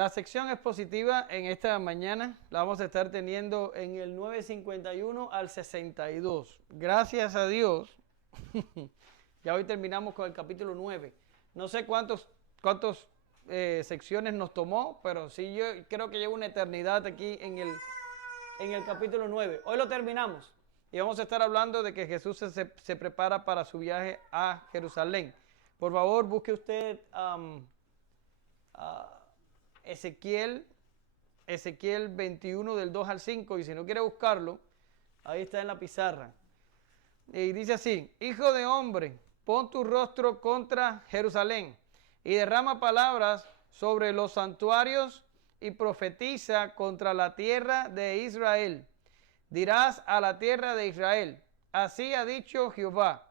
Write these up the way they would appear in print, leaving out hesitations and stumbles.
La sección expositiva en esta mañana la vamos a estar teniendo en el 951 al 62. Gracias a Dios, ya hoy terminamos con el capítulo 9. No sé cuántos secciones nos tomó, pero sí yo creo que llevo una eternidad aquí en el capítulo 9. Hoy lo terminamos y vamos a estar hablando de que Jesús se prepara para su viaje a Jerusalén. Por favor, busque usted Ezequiel 21 del 2 al 5, y si no quiere buscarlo, ahí está en la pizarra. Y dice así: Hijo de hombre, pon tu rostro contra Jerusalén y derrama palabras sobre los santuarios y profetiza contra la tierra de Israel. Dirás a la tierra de Israel: así ha dicho Jehová,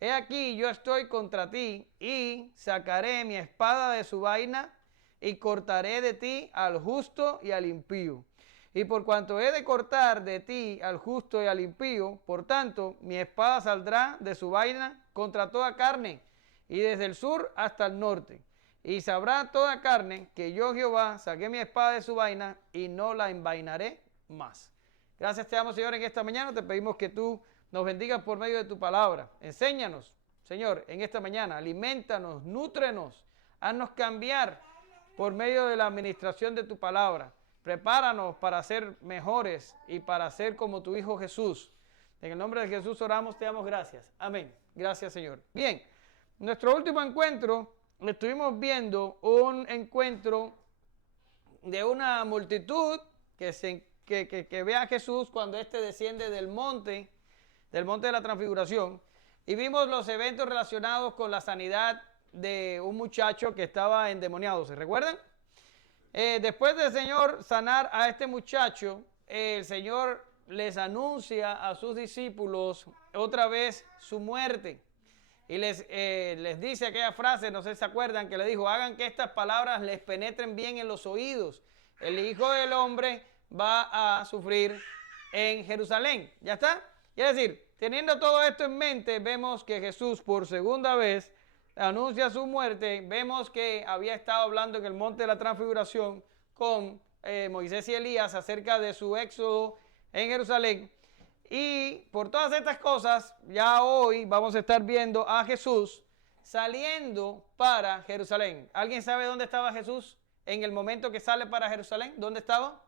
he aquí yo estoy contra ti y sacaré mi espada de su vaina y cortaré de ti al justo y al impío. Y por cuanto he de cortar de ti al justo y al impío, por tanto mi espada saldrá de su vaina contra toda carne, y desde el sur hasta el norte. Y sabrá toda carne que yo Jehová saqué mi espada de su vaina y no la envainaré más. Gracias te damos, Señor, en esta mañana. Te pedimos que tú nos bendigas por medio de tu palabra. Enséñanos, Señor, en esta mañana. Aliméntanos, nútrenos, haznos cambiar por medio de la administración de tu palabra. Prepáranos para ser mejores y para ser como tu Hijo Jesús. En el nombre de Jesús oramos, te damos gracias. Amén. Gracias, Señor. Bien, nuestro último encuentro, estuvimos viendo un encuentro de una multitud que ve a Jesús cuando éste desciende del monte de la transfiguración, y vimos los eventos relacionados con la sanidad de un muchacho que estaba endemoniado. ¿Se recuerdan? Después del Señor sanar a este muchacho, el Señor les anuncia a sus discípulos otra vez su muerte. Y les dice aquella frase, no sé si se acuerdan, que le dijo: hagan que estas palabras les penetren bien en los oídos. El Hijo del Hombre va a sufrir en Jerusalén. ¿Ya está? Y es decir, teniendo todo esto en mente, vemos que Jesús por segunda vez anuncia su muerte. Vemos que había estado hablando en el monte de la transfiguración con Moisés y Elías acerca de su éxodo en Jerusalén. Y por todas estas cosas, ya hoy vamos a estar viendo a Jesús saliendo para Jerusalén. ¿Alguien sabe dónde estaba Jesús en el momento que sale para Jerusalén? ¿Dónde estaba?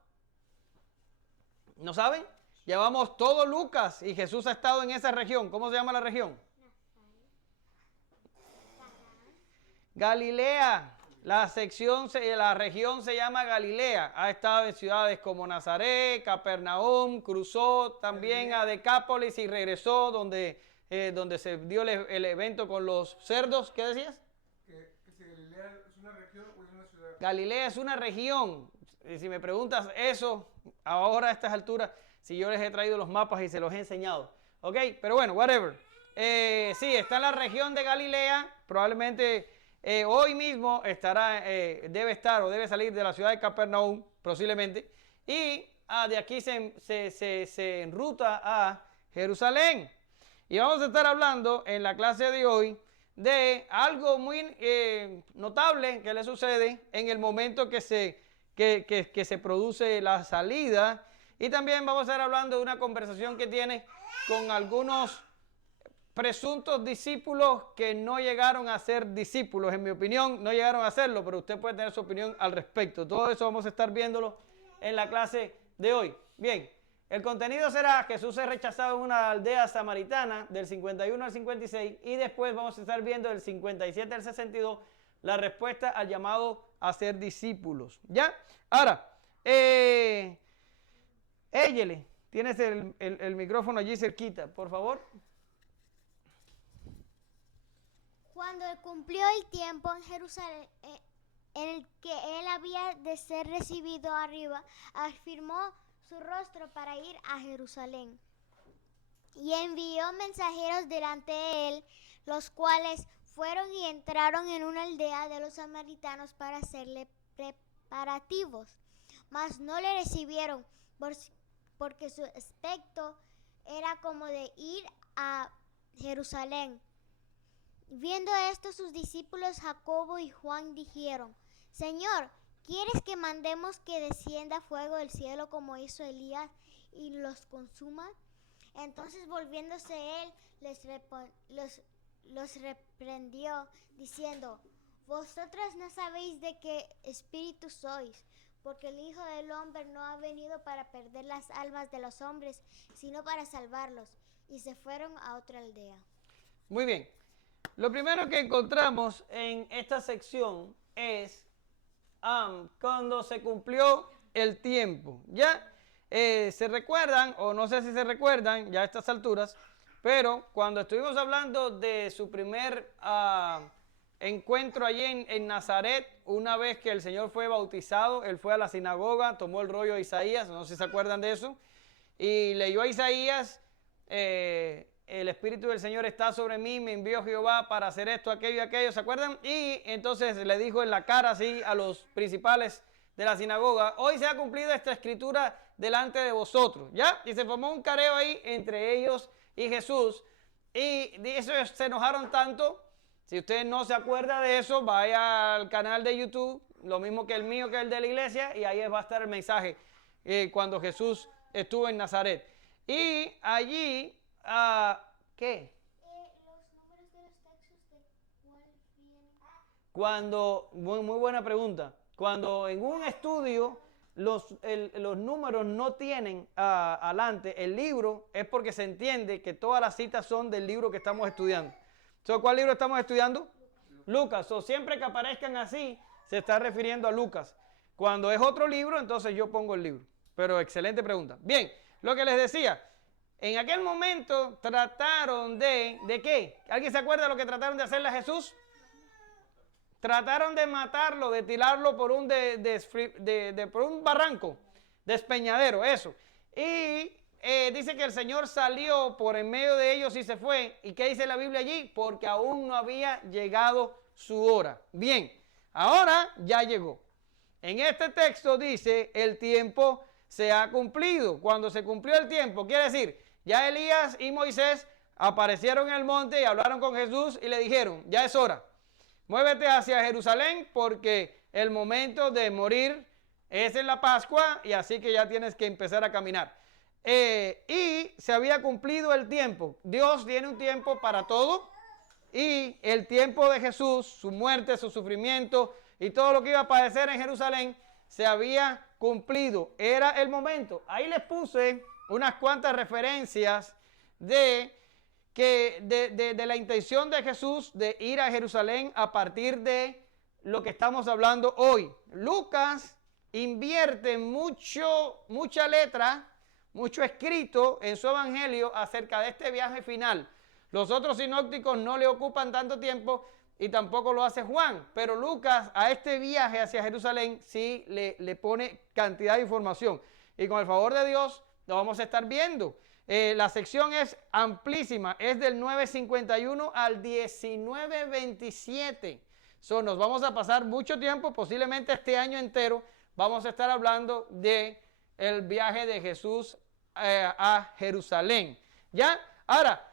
¿No saben? Llevamos todo Lucas y Jesús ha estado en esa región. ¿Cómo se llama la región? Galilea. La región se llama Galilea. Ha estado en ciudades como Nazaret, Capernaum, cruzó también a Decápolis y regresó donde se dio el evento con los cerdos. ¿Qué decías? Que si Galilea es una región o es una ciudad. Galilea es una región. Y si me preguntas eso, ahora a estas alturas, si yo les he traído los mapas y se los he enseñado. ¿Ok? Pero bueno, whatever. Sí, está en la región de Galilea. Probablemente hoy mismo debe salir de la ciudad de Capernaum, posiblemente. Y de aquí se enruta a Jerusalén. Y vamos a estar hablando en la clase de hoy de algo muy notable que le sucede en el momento que se produce la salida. Y también vamos a estar hablando de una conversación que tiene con algunos presuntos discípulos que no llegaron a ser discípulos. En mi opinión, no llegaron a serlo, pero usted puede tener su opinión al respecto. Todo eso vamos a estar viéndolo en la clase de hoy. Bien, el contenido será: Jesús es rechazado en una aldea samaritana, del 51 al 56, y después vamos a estar viendo del 57 al 62 la respuesta al llamado a ser discípulos. ¿Ya? Ahora, Eyele, tienes el micrófono allí cerquita, por favor. Cuando cumplió el tiempo en Jerusalén en el que él había de ser recibido arriba, afirmó su rostro para ir a Jerusalén. Y envió mensajeros delante de él, los cuales fueron y entraron en una aldea de los samaritanos para hacerle preparativos. Mas no le recibieron, porque su aspecto era como de ir a Jerusalén. Viendo esto, sus discípulos Jacobo y Juan dijeron: Señor, ¿quieres que mandemos que descienda fuego del cielo como hizo Elías y los consuma? Entonces volviéndose él, los reprendió, diciendo, vosotros no sabéis de qué espíritu sois, porque el Hijo del Hombre no ha venido para perder las almas de los hombres, sino para salvarlos. Y se fueron a otra aldea. Muy bien. Lo primero que encontramos en esta sección es cuando se cumplió el tiempo. Ya se recuerdan, o no sé si se recuerdan ya a estas alturas, pero cuando estuvimos hablando de su primer encuentro allí en Nazaret, una vez que el Señor fue bautizado, él fue a la sinagoga, tomó el rollo de Isaías, no sé si se acuerdan de eso, y leyó a Isaías, el Espíritu del Señor está sobre mí, me envió Jehová para hacer esto, aquello y aquello, ¿se acuerdan? Y entonces le dijo en la cara así a los principales de la sinagoga, hoy se ha cumplido esta escritura delante de vosotros, ¿ya? Y se formó un careo ahí entre ellos y Jesús, y de eso se enojaron tanto. Si usted no se acuerda de eso, vaya al canal de YouTube, lo mismo que el mío, que el de la iglesia, y ahí va a estar el mensaje cuando Jesús estuvo en Nazaret. Y allí, ¿qué? Los números de los textos de cuál vienen. Cuando, muy buena pregunta, cuando en un estudio los números no tienen adelante el libro, es porque se entiende que todas las citas son del libro que estamos estudiando. ¿Cuál libro estamos estudiando? Lucas. Siempre que aparezcan así, se está refiriendo a Lucas. Cuando es otro libro, entonces yo pongo el libro. Pero excelente pregunta. Bien, lo que les decía, en aquel momento trataron ¿de qué? ¿Alguien se acuerda de lo que trataron de hacerle a Jesús? Trataron de matarlo, de tirarlo por un barranco, despeñadero, eso. Y dice que el Señor salió por en medio de ellos y se fue. ¿Y qué dice la Biblia allí? Porque aún no había llegado su hora. Bien, ahora ya llegó. En este texto dice, el tiempo se ha cumplido. Cuando se cumplió el tiempo, quiere decir, ya Elías y Moisés aparecieron en el monte y hablaron con Jesús y le dijeron, ya es hora. Muévete hacia Jerusalén porque el momento de morir es en la Pascua y así que ya tienes que empezar a caminar. Y se había cumplido el tiempo. Dios tiene un tiempo para todo y el tiempo de Jesús, su muerte, su sufrimiento y todo lo que iba a padecer en Jerusalén se había cumplido. Era el momento. Ahí les puse unas cuantas referencias de la intención de Jesús de ir a Jerusalén a partir de lo que estamos hablando hoy. Lucas invierte mucha letra, mucho escrito en su evangelio acerca de este viaje final. Los otros sinópticos no le ocupan tanto tiempo y tampoco lo hace Juan, pero Lucas a este viaje hacia Jerusalén sí le pone cantidad de información. Y con el favor de Dios lo vamos a estar viendo. La sección es amplísima, es del 9:51 al 19:27. Nos vamos a pasar mucho tiempo, posiblemente este año entero, vamos a estar hablando de el viaje de Jesús a Jerusalén. ¿Ya? Ahora,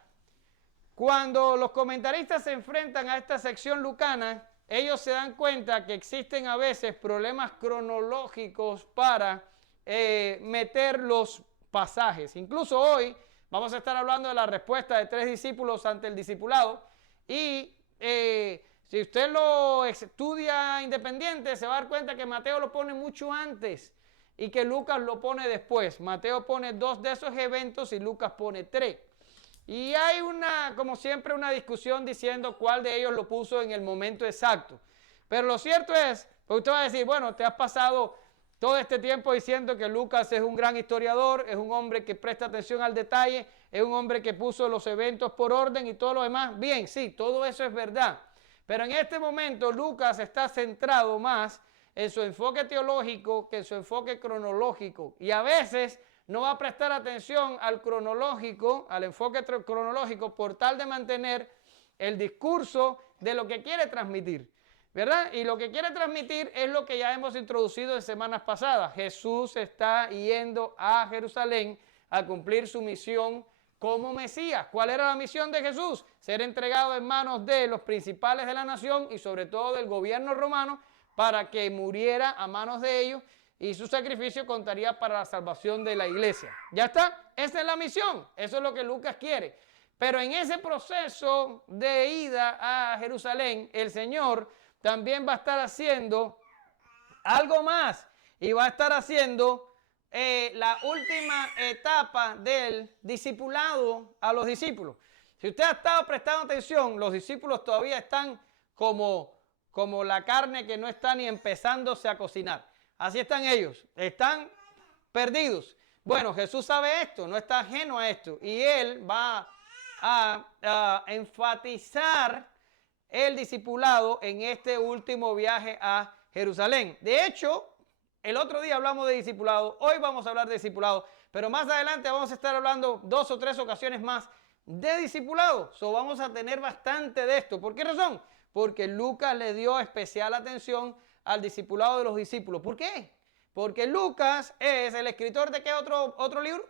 cuando los comentaristas se enfrentan a esta sección lucana, ellos se dan cuenta que existen a veces problemas cronológicos para meter los pasajes. Incluso hoy vamos a estar hablando de la respuesta de 3 discípulos ante el discipulado y si usted lo estudia independiente se va a dar cuenta que Mateo lo pone mucho antes y que Lucas lo pone después. Mateo pone 2 de esos eventos y Lucas pone 3. Y hay como siempre, una discusión diciendo cuál de ellos lo puso en el momento exacto. Pero lo cierto es, porque usted va a decir, bueno, te has pasado todo este tiempo diciendo que Lucas es un gran historiador, es un hombre que presta atención al detalle, es un hombre que puso los eventos por orden y todo lo demás. Bien, sí, todo eso es verdad. Pero en este momento Lucas está centrado más en su enfoque teológico que en su enfoque cronológico. Y a veces no va a prestar atención al cronológico, al enfoque cronológico, por tal de mantener el discurso de lo que quiere transmitir. ¿Verdad? Y lo que quiere transmitir es lo que ya hemos introducido en semanas pasadas. Jesús está yendo a Jerusalén a cumplir su misión como Mesías. ¿Cuál era la misión de Jesús? Ser entregado en manos de los principales de la nación y sobre todo del gobierno romano para que muriera a manos de ellos y su sacrificio contaría para la salvación de la iglesia. ¿Ya está? Esa es la misión. Eso es lo que Lucas quiere. Pero en ese proceso de ida a Jerusalén, el Señor también va a estar haciendo algo más y va a estar haciendo la última etapa del discipulado a los discípulos. Si usted ha estado prestando atención, los discípulos todavía están como la carne que no está ni empezándose a cocinar. Así están ellos, están perdidos. Bueno, Jesús sabe esto, no está ajeno a esto, y Él va a enfatizar el discipulado en este último viaje a Jerusalén. De hecho, el otro día hablamos de discipulado, hoy vamos a hablar de discipulado, pero más adelante vamos a estar hablando 2 o 3 ocasiones más de discipulado. Vamos a tener bastante de esto. ¿Por qué razón? Porque Lucas le dio especial atención al discipulado de los discípulos. ¿Por qué? Porque Lucas es el escritor de ¿qué otro libro?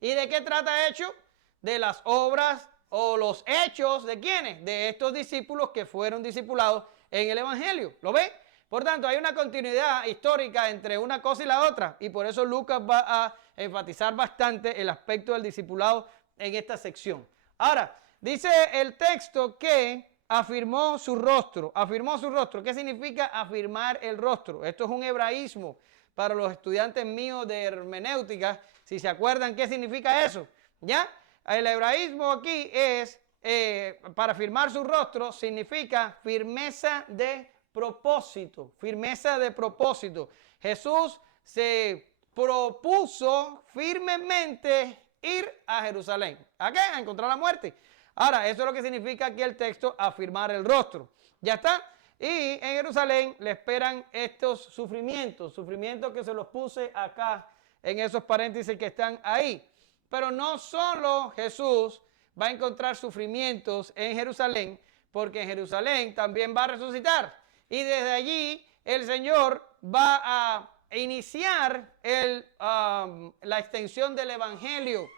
¿Y de qué trata Hechos? De las obras o los hechos de ¿quiénes? De estos discípulos que fueron discipulados en el Evangelio. ¿Lo ve? Por tanto, hay una continuidad histórica entre una cosa y la otra, y por eso Lucas va a enfatizar bastante el aspecto del discipulado en esta sección. Ahora, dice el texto que afirmó su rostro. Afirmó su rostro. ¿Qué significa afirmar el rostro? Esto es un hebraísmo para los estudiantes míos de hermenéutica. Si se acuerdan, ¿qué significa eso? ¿Ya? El hebraísmo aquí es, para afirmar su rostro, significa firmeza de propósito. Firmeza de propósito. Jesús se propuso firmemente ir a Jerusalén. ¿A qué? A encontrar la muerte. Ahora, eso es lo que significa aquí el texto, afirmar el rostro. ¿Ya está? Y en Jerusalén le esperan estos sufrimientos que se los puse acá en esos paréntesis que están ahí. Pero no solo Jesús va a encontrar sufrimientos en Jerusalén, porque en Jerusalén también va a resucitar. Y desde allí el Señor va a iniciar la extensión del Evangelio.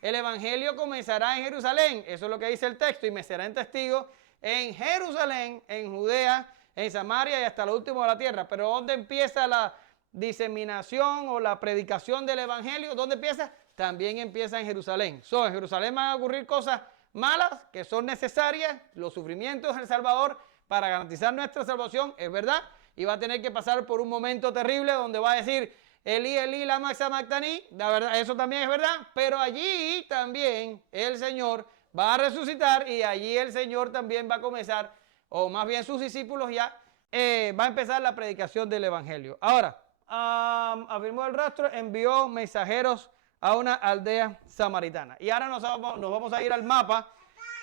El Evangelio comenzará en Jerusalén, eso es lo que dice el texto, y me serán testigos en Jerusalén, en Judea, en Samaria y hasta lo último de la tierra. Pero ¿dónde empieza la diseminación o la predicación del Evangelio? ¿Dónde empieza? También empieza en Jerusalén. En Jerusalén van a ocurrir cosas malas que son necesarias, los sufrimientos del Salvador para garantizar nuestra salvación, es verdad, y va a tener que pasar por un momento terrible donde va a decir Elí, Elí, lama sabactani, la verdad, eso también es verdad, pero allí también el Señor va a resucitar y allí el Señor también va a comenzar, o más bien sus discípulos ya, va a empezar la predicación del Evangelio. Ahora, afirmó el rostro, envió mensajeros a una aldea samaritana. Y ahora nos vamos a ir al mapa.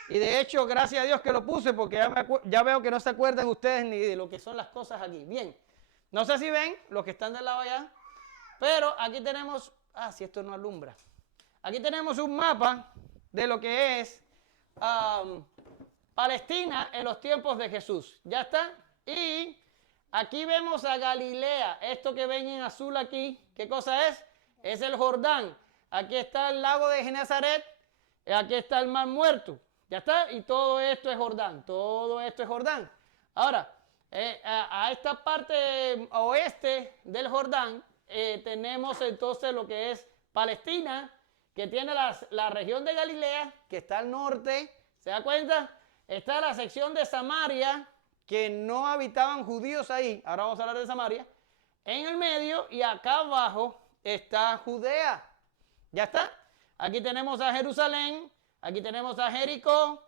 Y de hecho, gracias a Dios que lo puse, porque ya veo que no se acuerdan ustedes ni de lo que son las cosas aquí. Bien, no sé si ven los que están del lado allá, pero aquí tenemos, si esto no alumbra, aquí tenemos un mapa de lo que es Palestina en los tiempos de Jesús. ¿Ya está? Y aquí vemos a Galilea, esto que ven en azul aquí, ¿qué cosa es? Es el Jordán. Aquí está el lago de Genezaret, aquí está el Mar Muerto. ¿Ya está? Y todo esto es Jordán. Todo esto es Jordán. Ahora, a esta parte oeste del Jordán tenemos entonces lo que es Palestina, que tiene la región de Galilea, que está al norte. ¿Se da cuenta? Está la sección de Samaria, que no habitaban judíos ahí. Ahora vamos a hablar de Samaria. En el medio y acá abajo está Judea. ¿Ya está? Aquí tenemos a Jerusalén. Aquí tenemos a Jericó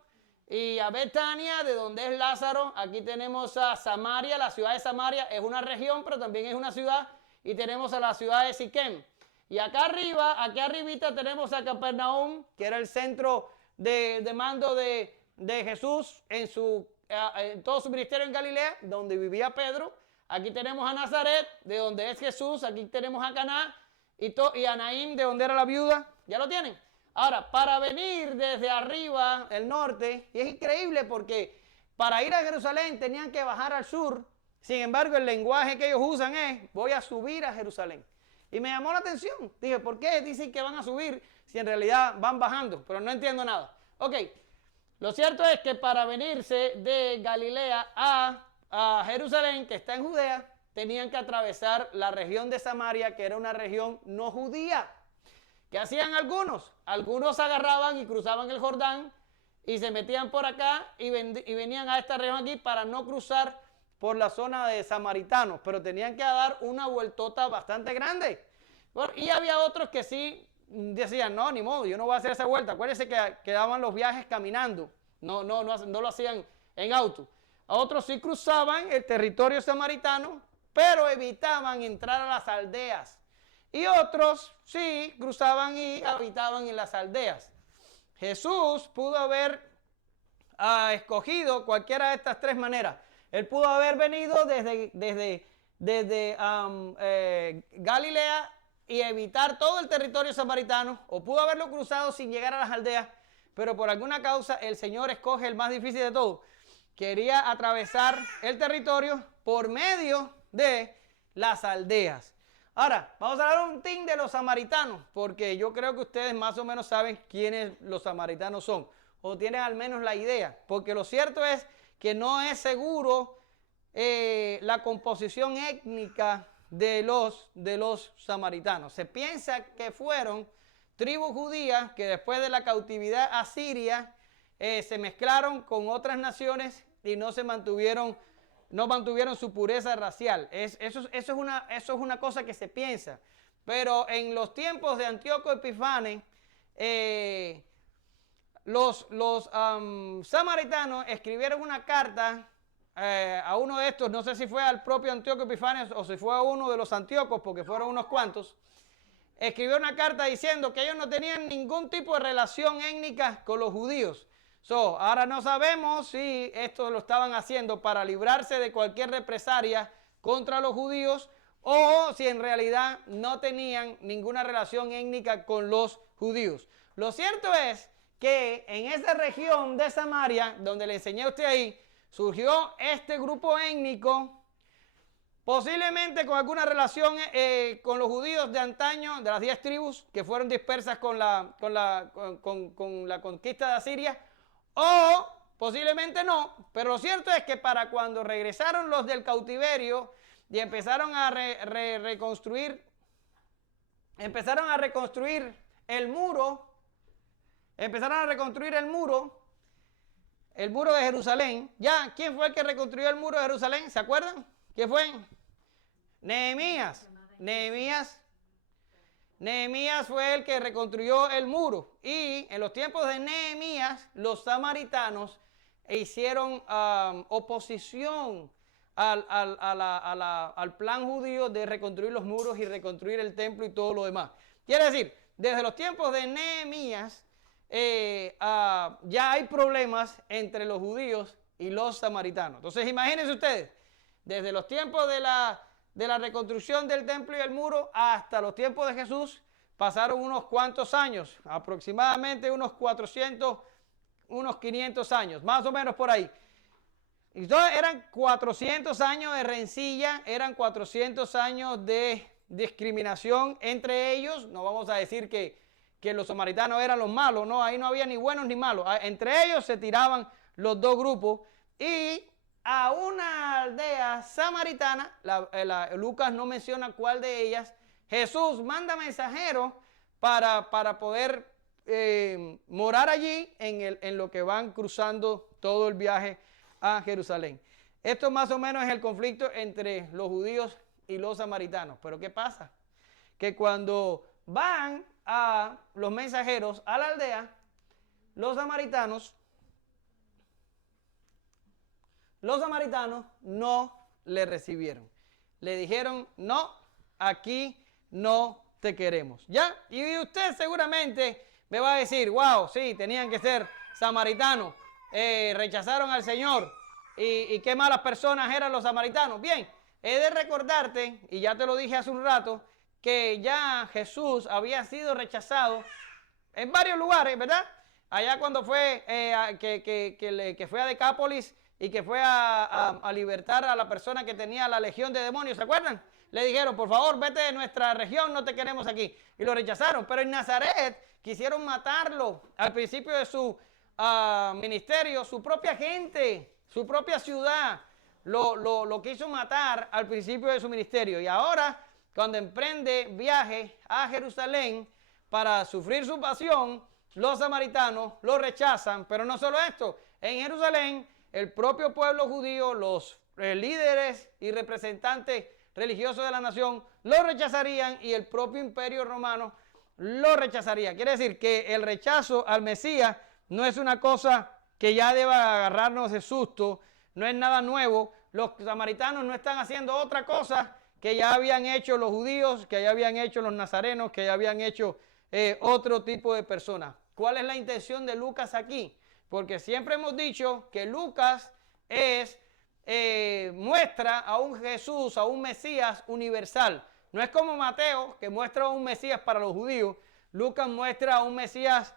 y a Betania, de donde es Lázaro. Aquí tenemos a Samaria, la ciudad de Samaria es una región, pero también es una ciudad. Y tenemos a la ciudad de Siquem. Y acá arriba, aquí arribita tenemos a Capernaum, que era el centro de mando de Jesús en todo su ministerio en Galilea, donde vivía Pedro. Aquí tenemos a Nazaret, de donde es Jesús. Aquí tenemos a Caná y a Naín, de donde era la viuda. ¿Ya lo tienen? Ahora, para venir desde arriba, el norte, y es increíble porque para ir a Jerusalén tenían que bajar al sur. Sin embargo, el lenguaje que ellos usan es, voy a subir a Jerusalén. Y me llamó la atención. Dije, ¿por qué dicen que van a subir si en realidad van bajando? Pero no entiendo nada. Ok, lo cierto es que para venirse de Galilea a a Jerusalén, que está en Judea, tenían que atravesar la región de Samaria, que era una región no judía. ¿Qué hacían algunos? Algunos agarraban y cruzaban el Jordán y se metían por acá y venían a esta región aquí para no cruzar por la zona de samaritanos, pero tenían que dar una vueltota bastante grande. Bueno, y había otros que sí decían, no, ni modo, yo no voy a hacer esa vuelta. Acuérdense que daban los viajes caminando, no lo hacían en auto. A otros sí cruzaban el territorio samaritano, pero evitaban entrar a las aldeas. Y otros sí cruzaban y habitaban en las aldeas. Jesús pudo haber escogido cualquiera de estas tres maneras. Él pudo haber venido desde Galilea y evitar todo el territorio samaritano, o pudo haberlo cruzado sin llegar a las aldeas, pero por alguna causa el Señor escoge el más difícil de todo. Quería atravesar el territorio por medio de las aldeas. Ahora, vamos a hablar un tin de los samaritanos, porque yo creo que ustedes más o menos saben quiénes los samaritanos son, o tienen al menos la idea, porque lo cierto es que no es seguro la composición étnica de los samaritanos. Se piensa que fueron tribus judías que después de la cautividad asiria se mezclaron con otras naciones y no mantuvieron su pureza racial. Eso es una cosa que se piensa. Pero en los tiempos de Antíoco Epifanes, los samaritanos escribieron una carta a uno de estos, no sé si fue al propio Antíoco Epifanes o si fue a uno de los Antíocos, porque fueron unos cuantos. Escribió una carta diciendo que ellos no tenían ningún tipo de relación étnica con los judíos. Ahora no sabemos si esto lo estaban haciendo para librarse de cualquier represalia contra los judíos o si en realidad no tenían ninguna relación étnica con los judíos. Lo cierto es que en esa región de Samaria, donde le enseñé a usted ahí, surgió este grupo étnico, posiblemente con alguna relación con los judíos de antaño, de las 10 tribus que fueron dispersas con la conquista de Asiria, o posiblemente no, pero lo cierto es que para cuando regresaron los del cautiverio y empezaron a reconstruir el muro, el muro de Jerusalén. Ya, ¿quién fue el que reconstruyó el muro de Jerusalén? ¿Se acuerdan? ¿Quién fue? Nehemías. Nehemías fue el que reconstruyó el muro. Y en los tiempos de Nehemías, los samaritanos hicieron oposición al plan judío de reconstruir los muros y reconstruir el templo y todo lo demás. Quiere decir, desde los tiempos de Nehemías, ya hay problemas entre los judíos y los samaritanos. Entonces imagínense ustedes, desde los tiempos de la reconstrucción del templo y el muro hasta los tiempos de Jesús, pasaron unos cuantos años, aproximadamente unos 400, unos 500 años, más o menos por ahí. Entonces eran 400 años de rencilla, eran 400 años de discriminación entre ellos. No vamos a decir que los samaritanos eran los malos, no, ahí no había ni buenos ni malos. Entre ellos se tiraban los dos grupos y a una aldea samaritana, Lucas no menciona cuál de ellas, Jesús manda mensajeros para poder morar allí en lo que van cruzando todo el viaje a Jerusalén. Esto más o menos es el conflicto entre los judíos y los samaritanos. Pero ¿qué pasa? Que cuando van a los mensajeros a la aldea, los samaritanos no le recibieron. Le dijeron, no, aquí no te queremos. ¿Ya? Y usted seguramente me va a decir, wow, sí, tenían que ser samaritanos. Rechazaron al Señor. Y qué malas personas eran los samaritanos. Bien, he de recordarte, y ya te lo dije hace un rato, que ya Jesús había sido rechazado en varios lugares, ¿verdad? Allá cuando fue, que fue a Decápolis y que fue a libertar a la persona que tenía la legión de demonios, ¿se acuerdan? Le dijeron, por favor, vete de nuestra región, no te queremos aquí. Y lo rechazaron, pero en Nazaret quisieron matarlo al principio de su ministerio, su propia gente, su propia ciudad. lo quiso matar al principio de su ministerio. Y ahora, cuando emprende viaje a Jerusalén para sufrir su pasión, los samaritanos lo rechazan. Pero no solo esto, en Jerusalén, el propio pueblo judío, los líderes y representantes religiosos de la nación, lo rechazarían y el propio imperio romano lo rechazaría. Quiere decir que el rechazo al Mesías no es una cosa que ya deba agarrarnos de susto, no es nada nuevo. Los samaritanos no están haciendo otra cosa que ya habían hecho los judíos, que ya habían hecho los nazarenos, que ya habían hecho otro tipo de personas. ¿Cuál es la intención de Lucas aquí? Porque siempre hemos dicho que Lucas muestra a un Jesús, a un Mesías universal. No es como Mateo, que muestra a un Mesías para los judíos. Lucas muestra a un Mesías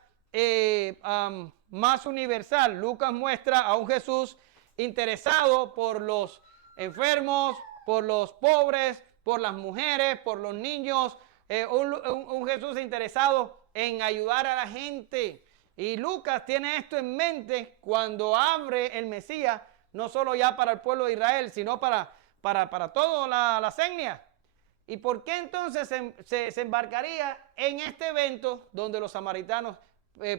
más universal. Lucas muestra a un Jesús interesado por los enfermos, por los pobres, por las mujeres, por los niños. Un Jesús interesado en ayudar a la gente. Y Lucas tiene esto en mente cuando abre el Mesías, no solo ya para el pueblo de Israel, sino para toda la etnia. ¿Y por qué entonces se embarcaría en este evento donde los samaritanos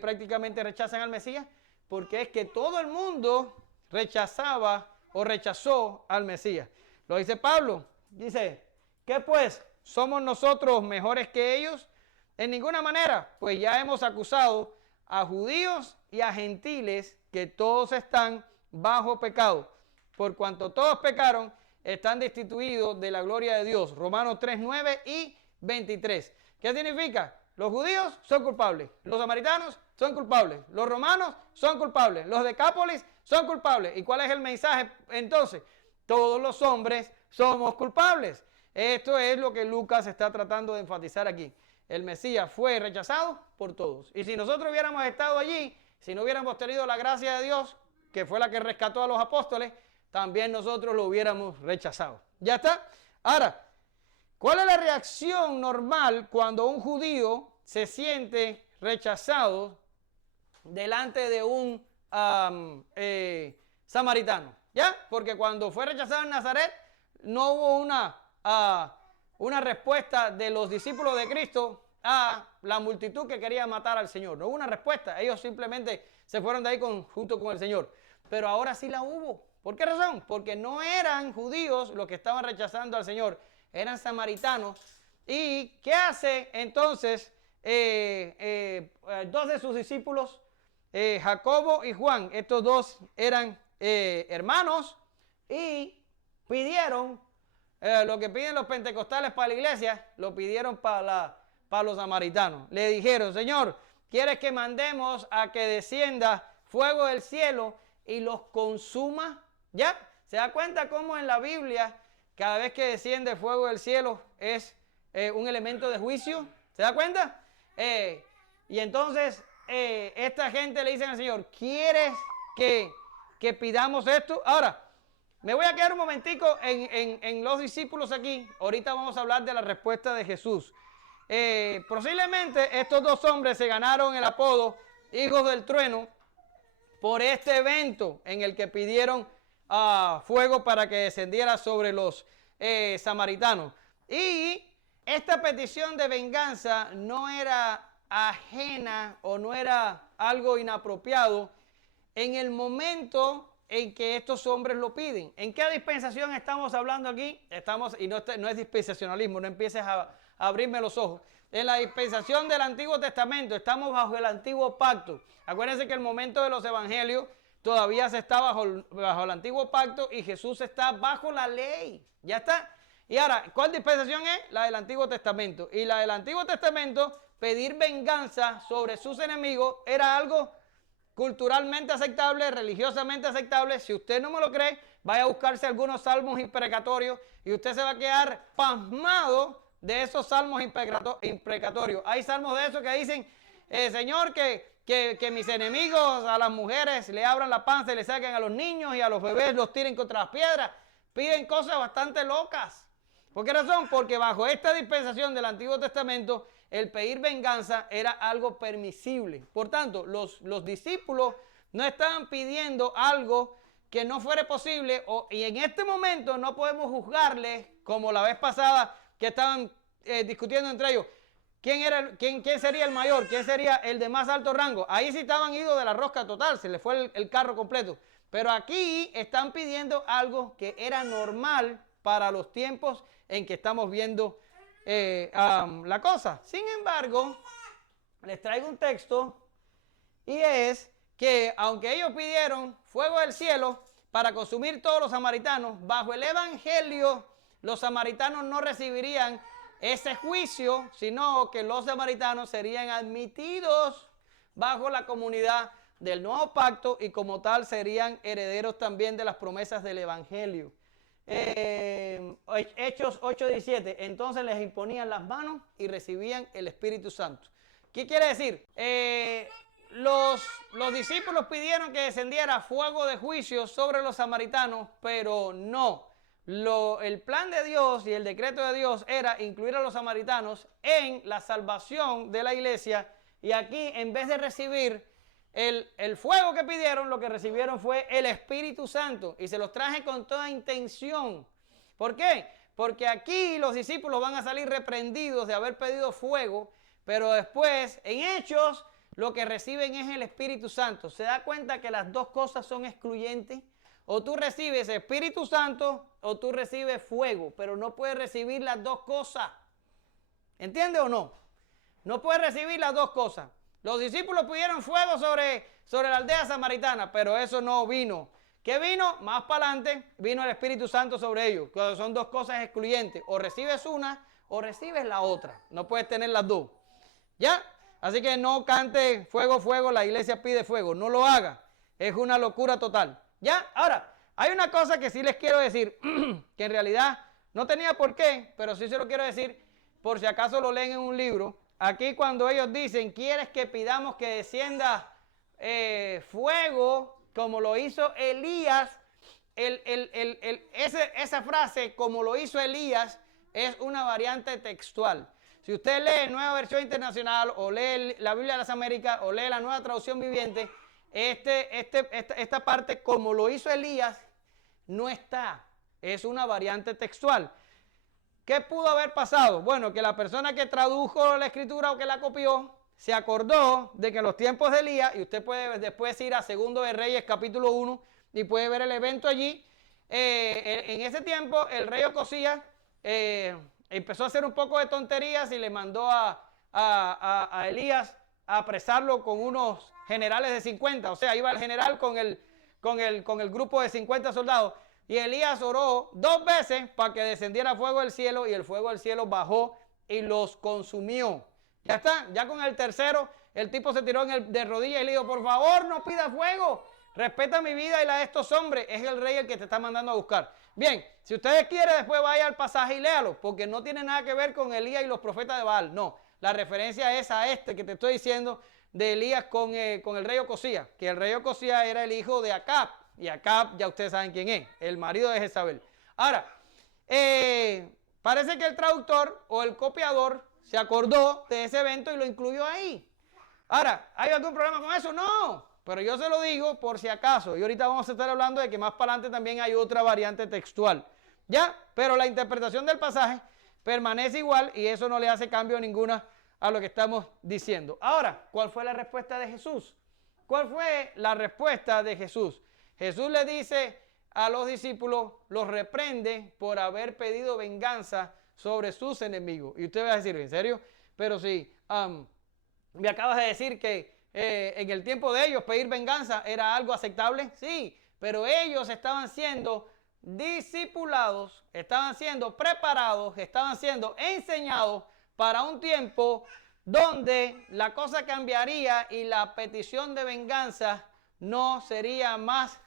prácticamente rechazan al Mesías? Porque es que todo el mundo rechazaba o rechazó al Mesías. Lo dice Pablo, dice, ¿qué pues? ¿Somos nosotros mejores que ellos? En ninguna manera, pues ya hemos acusado a judíos y a gentiles que todos están bajo pecado. Por cuanto todos pecaron, están destituidos de la gloria de Dios. Romanos 3, 9 y 23. ¿Qué significa? Los judíos son culpables, los samaritanos son culpables, los romanos son culpables, los decápolis son culpables. ¿Y cuál es el mensaje entonces? Todos los hombres somos culpables. Esto es lo que Lucas está tratando de enfatizar aquí. El Mesías fue rechazado por todos. Y si nosotros hubiéramos estado allí, si no hubiéramos tenido la gracia de Dios, que fue la que rescató a los apóstoles, también nosotros lo hubiéramos rechazado. ¿Ya está? Ahora, ¿cuál es la reacción normal cuando un judío se siente rechazado delante de un samaritano? ¿Ya? Porque cuando fue rechazado en Nazaret, no hubo una respuesta de los discípulos de Cristo a la multitud que quería matar al Señor. No hubo una respuesta. Ellos simplemente se fueron de ahí junto con el Señor. Pero ahora sí la hubo. ¿Por qué razón? Porque no eran judíos los que estaban rechazando al Señor, eran samaritanos. ¿Y qué hace entonces dos de sus discípulos, Jacobo y Juan? Estos dos eran hermanos y pidieron lo que piden los pentecostales para la iglesia, lo pidieron para los samaritanos. Le dijeron, Señor, ¿quieres que mandemos a que descienda fuego del cielo y los consuma? ¿Ya? ¿Se da cuenta cómo en la Biblia cada vez que desciende fuego del cielo es un elemento de juicio? ¿Se da cuenta? Y entonces esta gente le dice al Señor, ¿quieres que pidamos esto? Ahora, me voy a quedar un momentico en los discípulos aquí. Ahorita vamos a hablar de la respuesta de Jesús. Posiblemente estos dos hombres se ganaron el apodo hijos del trueno por este evento en el que pidieron fuego para que descendiera sobre los samaritanos. Y esta petición de venganza no era ajena o no era algo inapropiado en el momento en que estos hombres lo piden. ¿En qué dispensación estamos hablando aquí? Y no es dispensacionalismo, no empieces a abrirme los ojos. En la dispensación del Antiguo Testamento, estamos bajo el Antiguo Pacto. Acuérdense que el momento de los evangelios todavía se está bajo el Antiguo Pacto y Jesús está bajo la ley. ¿Ya está? Y ahora, ¿cuál dispensación es? La del Antiguo Testamento. Y la del Antiguo Testamento, pedir venganza sobre sus enemigos era algo culturalmente aceptable, religiosamente aceptable. Si usted no me lo cree, vaya a buscarse algunos salmos imprecatorios y usted se va a quedar pasmado de esos salmos imprecatorios. Hay salmos de esos que dicen, Señor, que mis enemigos a las mujeres le abran la panza y le saquen a los niños y a los bebés los tiren contra las piedras. Piden cosas bastante locas. ¿Por qué razón? Porque bajo esta dispensación del Antiguo Testamento, el pedir venganza era algo permisible. Por tanto, los discípulos no estaban pidiendo algo que no fuera posible, y en este momento no podemos juzgarles como la vez pasada que estaban discutiendo entre ellos. ¿Quién sería el mayor? ¿Quién sería el de más alto rango? Ahí sí estaban idos de la rosca total, se les fue el carro completo. Pero aquí están pidiendo algo que era normal para los tiempos en que estamos viendo la cosa. Sin embargo, les traigo un texto y es que aunque ellos pidieron fuego del cielo para consumir todos los samaritanos, bajo el evangelio los samaritanos no recibirían ese juicio, sino que los samaritanos serían admitidos bajo la comunidad del nuevo pacto y como tal serían herederos también de las promesas del evangelio. Hechos 8:17, entonces les imponían las manos y recibían el Espíritu Santo. ¿Qué quiere decir? Los discípulos pidieron que descendiera fuego de juicio sobre los samaritanos, pero no. El plan de Dios y el decreto de Dios era incluir a los samaritanos en la salvación de la iglesia, y aquí en vez de recibir el fuego que pidieron, lo que recibieron fue el Espíritu Santo, y se los traje con toda intención. ¿Por qué? Porque aquí los discípulos van a salir reprendidos de haber pedido fuego, pero después en Hechos lo que reciben es el Espíritu Santo. ¿Se da cuenta que las dos cosas son excluyentes? O tú recibes Espíritu Santo o tú recibes fuego, pero no puedes recibir las dos cosas. ¿Entiende o no? No puedes recibir las dos cosas. Los discípulos pidieron fuego sobre la aldea samaritana, pero eso no vino. ¿Qué vino? Más para adelante vino el Espíritu Santo sobre ellos. Son dos cosas excluyentes. O recibes una o recibes la otra. No puedes tener las dos. ¿Ya? Así que no cante fuego, fuego, la iglesia pide fuego. No lo haga. Es una locura total. ¿Ya? Ahora, hay una cosa que sí les quiero decir, que en realidad no tenía por qué, pero sí se lo quiero decir por si acaso lo leen en un libro. Aquí cuando ellos dicen, ¿quieres que pidamos que descienda fuego como lo hizo Elías? Esa frase, como lo hizo Elías, es una variante textual. Si usted lee Nueva Versión Internacional o lee la Biblia de las Américas o lee la Nueva Traducción Viviente, esta parte, como lo hizo Elías, no está. Es una variante textual. ¿Qué pudo haber pasado? Bueno, que la persona que tradujo la escritura o que la copió se acordó de que en los tiempos de Elías, y usted puede después ir a 2 de Reyes capítulo 1 y puede ver el evento allí. En ese tiempo el rey Ocosías empezó a hacer un poco de tonterías y le mandó a Elías a apresarlo con unos generales de 50. O sea, iba el general con el grupo de 50 soldados. Y Elías oró 2 veces para que descendiera fuego del cielo, y el fuego del cielo bajó y los consumió. Ya está, ya con el tercero, el tipo se tiró de rodillas y le dijo, por favor, no pida fuego, respeta mi vida y la de estos hombres, es el rey el que te está mandando a buscar. Bien, si ustedes quieren, después vaya al pasaje y léalo, porque no tiene nada que ver con Elías y los profetas de Baal, no. La referencia es a que te estoy diciendo, de Elías con el rey Ocosías, que el rey Ocosías era el hijo de Acab, y Acab ya ustedes saben quién es, el marido de Jezabel. Ahora, parece que el traductor o el copiador se acordó de ese evento y lo incluyó ahí. Ahora, ¿hay algún problema con eso? No, pero yo se lo digo por si acaso, y ahorita vamos a estar hablando de que más para adelante también hay otra variante textual, ¿ya? Pero la interpretación del pasaje permanece igual y eso no le hace cambio ninguna a lo que estamos diciendo. Ahora, ¿cuál fue la respuesta de Jesús? ¿Cuál fue la respuesta de Jesús? Jesús le dice a los discípulos, los reprende por haber pedido venganza sobre sus enemigos. Y usted va a decir, ¿en serio? Pero si me acabas de decir que en el tiempo de ellos pedir venganza era algo aceptable. Sí, pero ellos estaban siendo discipulados, estaban siendo preparados, estaban siendo enseñados para un tiempo donde la cosa cambiaría y la petición de venganza no sería más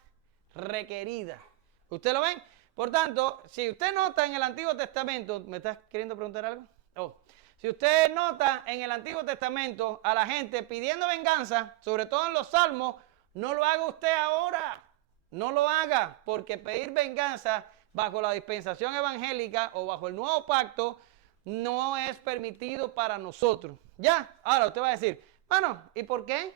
requerida. ¿Usted lo ven? Por tanto, si usted nota en el Antiguo Testamento, ¿me estás queriendo preguntar algo? Oh. Si usted nota en el Antiguo Testamento a la gente pidiendo venganza, sobre todo en los Salmos, no lo haga usted ahora. No lo haga, porque pedir venganza bajo la dispensación evangélica o bajo el nuevo pacto no es permitido para nosotros. ¿Ya? Ahora usted va a decir, bueno, ¿y por qué?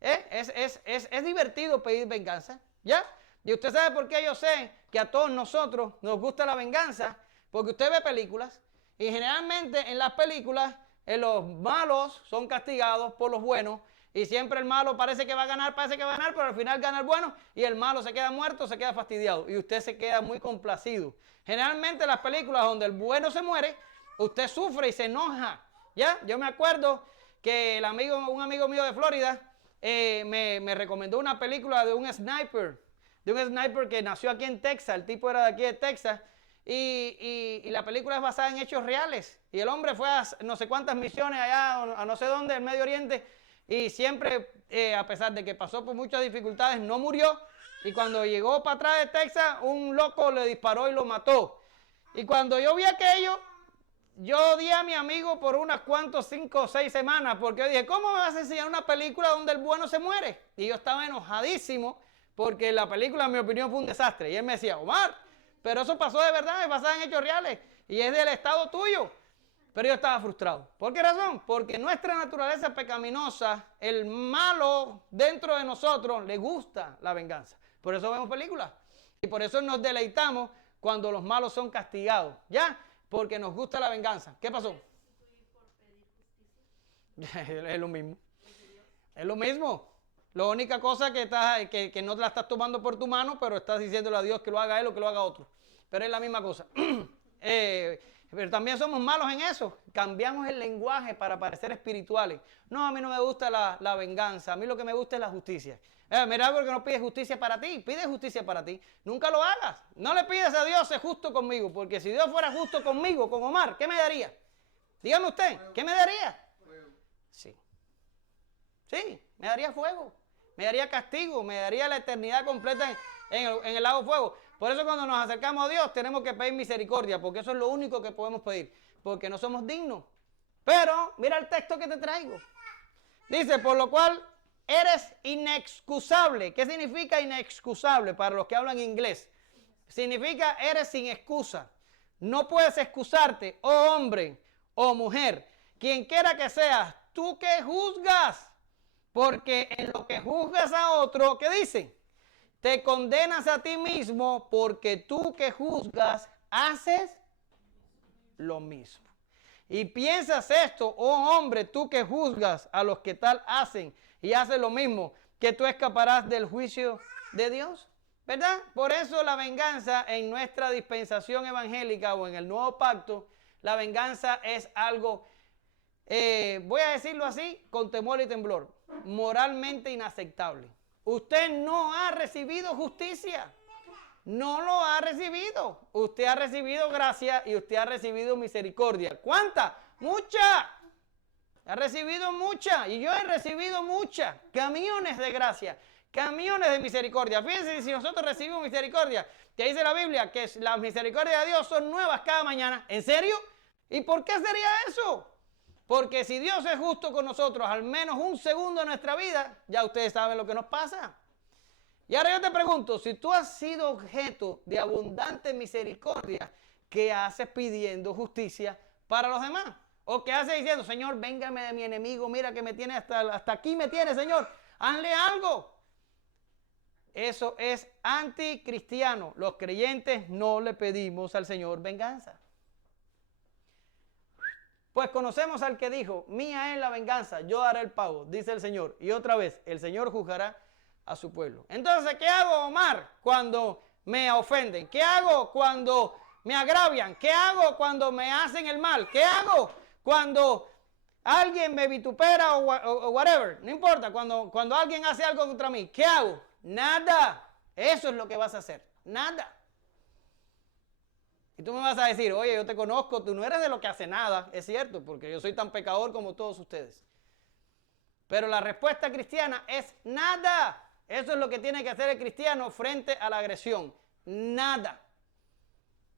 Es divertido pedir venganza. ¿Ya? Y usted sabe por qué yo sé que a todos nosotros nos gusta la venganza, porque usted ve películas y generalmente en las películas los malos son castigados por los buenos y siempre el malo parece que va a ganar, pero al final gana el bueno y el malo se queda muerto, se queda fastidiado y usted se queda muy complacido. Generalmente en las películas donde el bueno se muere, usted sufre y se enoja. ¿Ya? Yo me acuerdo que un amigo mío de Florida me recomendó una película de un sniper que nació aquí en Texas. El tipo era de aquí de Texas y la película es basada en hechos reales. Y el hombre fue a no sé cuántas misiones allá, a no sé dónde, en Medio Oriente, y siempre, a pesar de que pasó por muchas dificultades, no murió. Y cuando llegó para atrás de Texas, un loco le disparó y lo mató. Y cuando yo vi aquello, yo odié a mi amigo por unas cuantas 5 o 6 semanas, porque yo dije, ¿cómo me vas a enseñar una película donde el bueno se muere? Y yo estaba enojadísimo, porque la película, en mi opinión, fue un desastre. Y él me decía, Omar, pero eso pasó de verdad, es basada en hechos reales, y es del estado tuyo. Pero yo estaba frustrado. ¿Por qué razón? Porque nuestra naturaleza pecaminosa, el malo dentro de nosotros, le gusta la venganza. Por eso vemos películas. Y por eso nos deleitamos cuando los malos son castigados. ¿Ya? Porque nos gusta la venganza. ¿Qué pasó? Es lo mismo. Es lo mismo. La única cosa que no la estás tomando por tu mano, pero estás diciéndole a Dios que lo haga él o que lo haga otro. Pero es la misma cosa. Pero también somos malos en eso. Cambiamos el lenguaje para parecer espirituales. No, a mí no me gusta la venganza. A mí lo que me gusta es la justicia. Mira, porque no pides justicia para ti. Pide justicia para ti. Nunca lo hagas. No le pides a Dios ser justo conmigo. Porque si Dios fuera justo conmigo, con Omar, ¿qué me daría? Dígame usted, ¿qué me daría? Sí. Sí, me daría fuego. Me daría castigo. Me daría la eternidad completa en el lago de fuego. Por eso cuando nos acercamos a Dios tenemos que pedir misericordia, porque eso es lo único que podemos pedir, porque no somos dignos. Pero mira el texto que te traigo. Dice, por lo cual eres inexcusable. ¿Qué significa inexcusable para los que hablan inglés? Significa eres sin excusa. No puedes excusarte, oh hombre, oh mujer, quien quiera que seas, tú que juzgas, porque en lo que juzgas a otro, ¿qué dice? Te condenas a ti mismo porque tú que juzgas haces lo mismo. Y piensas esto, oh hombre, tú que juzgas a los que tal hacen y haces lo mismo, que tú escaparás del juicio de Dios. ¿Verdad? Por eso la venganza en nuestra dispensación evangélica o en el nuevo pacto, la venganza es algo, voy a decirlo así, con temor y temblor, moralmente inaceptable. Usted no ha recibido justicia. No lo ha recibido. Usted ha recibido gracia y usted ha recibido misericordia. ¿Cuánta? Mucha. Ha recibido mucha. Y yo he recibido mucha. Camiones de gracia. Camiones de misericordia. Fíjense si nosotros recibimos misericordia. Que dice la Biblia que las misericordias de Dios son nuevas cada mañana. ¿En serio? ¿Y por qué sería eso? Porque si Dios es justo con nosotros al menos un segundo de nuestra vida, ya ustedes saben lo que nos pasa. Y ahora yo te pregunto, si tú has sido objeto de abundante misericordia, ¿qué haces pidiendo justicia para los demás? ¿O qué haces diciendo, Señor, véngame de mi enemigo, mira que me tiene hasta aquí me tiene, Señor, hazle algo? Eso es anticristiano. Los creyentes no le pedimos al Señor venganza. Pues conocemos al que dijo, mía es la venganza, yo daré el pago, dice el Señor. Y otra vez, el Señor juzgará a su pueblo. Entonces, ¿qué hago, Omar, cuando me ofenden? ¿Qué hago cuando me agravian? ¿Qué hago cuando me hacen el mal? ¿Qué hago cuando alguien me vitupera o whatever? No importa, cuando alguien hace algo contra mí, ¿qué hago? Nada. Eso es lo que vas a hacer. Nada. Y tú me vas a decir, oye, yo te conozco, tú no eres de lo que hace nada. Es cierto, porque yo soy tan pecador como todos ustedes. Pero la respuesta cristiana es nada. Eso es lo que tiene que hacer el cristiano frente a la agresión. Nada.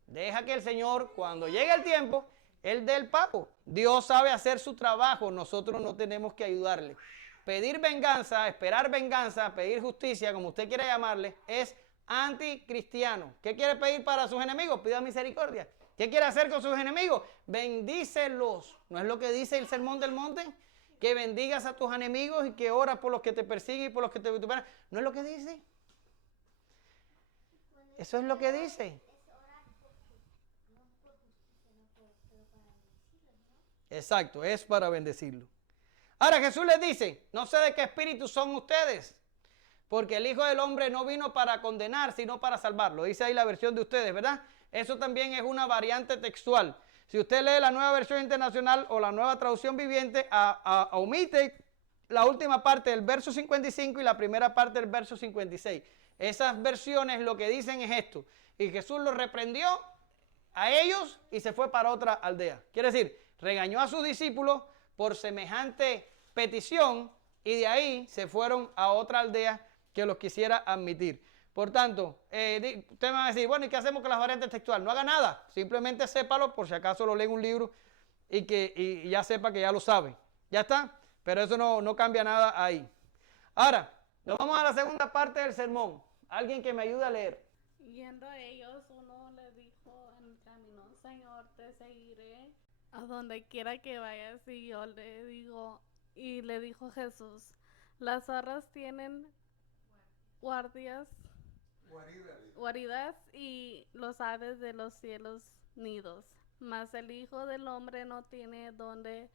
Deja que el Señor, cuando llegue el tiempo, Él dé el pago. Dios sabe hacer su trabajo, nosotros no tenemos que ayudarle. Pedir venganza, esperar venganza, pedir justicia, como usted quiera llamarle, es anticristiano. ¿Qué quiere pedir para sus enemigos? Pida misericordia. ¿Qué quiere hacer con sus enemigos? Bendícelos. ¿No es lo que dice el Sermón del Monte? Que bendigas a tus enemigos y que oras por los que te persiguen y por los que te vituperan. ¿No es lo que dice? Eso es lo que dice. Exacto, es para bendecirlo. Ahora Jesús les dice, no sé de qué espíritu son ustedes, porque el Hijo del Hombre no vino para condenar, sino para salvar. Lo dice ahí la versión de ustedes, ¿verdad? Eso también es una variante textual. Si usted lee la Nueva Versión Internacional o la Nueva Traducción Viviente, omite la última parte del verso 55 y la primera parte del verso 56. Esas versiones lo que dicen es esto. Y Jesús los reprendió a ellos y se fue para otra aldea. Quiere decir, regañó a sus discípulos por semejante petición y de ahí se fueron a otra aldea que los quisiera admitir. Por tanto, usted me va a decir, bueno, ¿y qué hacemos con las variantes textuales? No haga nada, simplemente sépalo por si acaso lo lee en un libro y ya sepa que ya lo sabe. Ya está, pero eso no cambia nada ahí. Ahora, nos vamos a la segunda parte del sermón. Alguien que me ayude a leer. Yendo ellos, uno le dijo en el camino, Señor, te seguiré a donde quiera que vayas. Y yo le digo, y le dijo Jesús, las zorras tienen guaridas y los aves de los cielos nidos, mas el Hijo del Hombre no tiene donde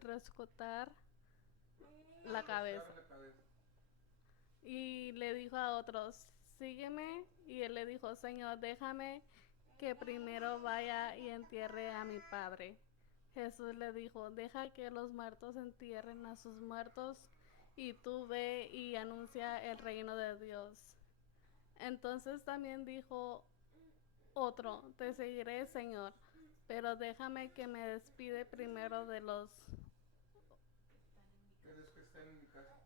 rescotar la cabeza. Y le dijo a otros, sígueme. Y él le dijo, Señor, déjame que primero vaya y entierre a mi padre. Jesús le dijo, deja que los muertos entierren a sus muertos, y tú ve y anuncia el reino de Dios. Entonces también dijo otro, te seguiré, Señor, pero déjame que me despide primero de los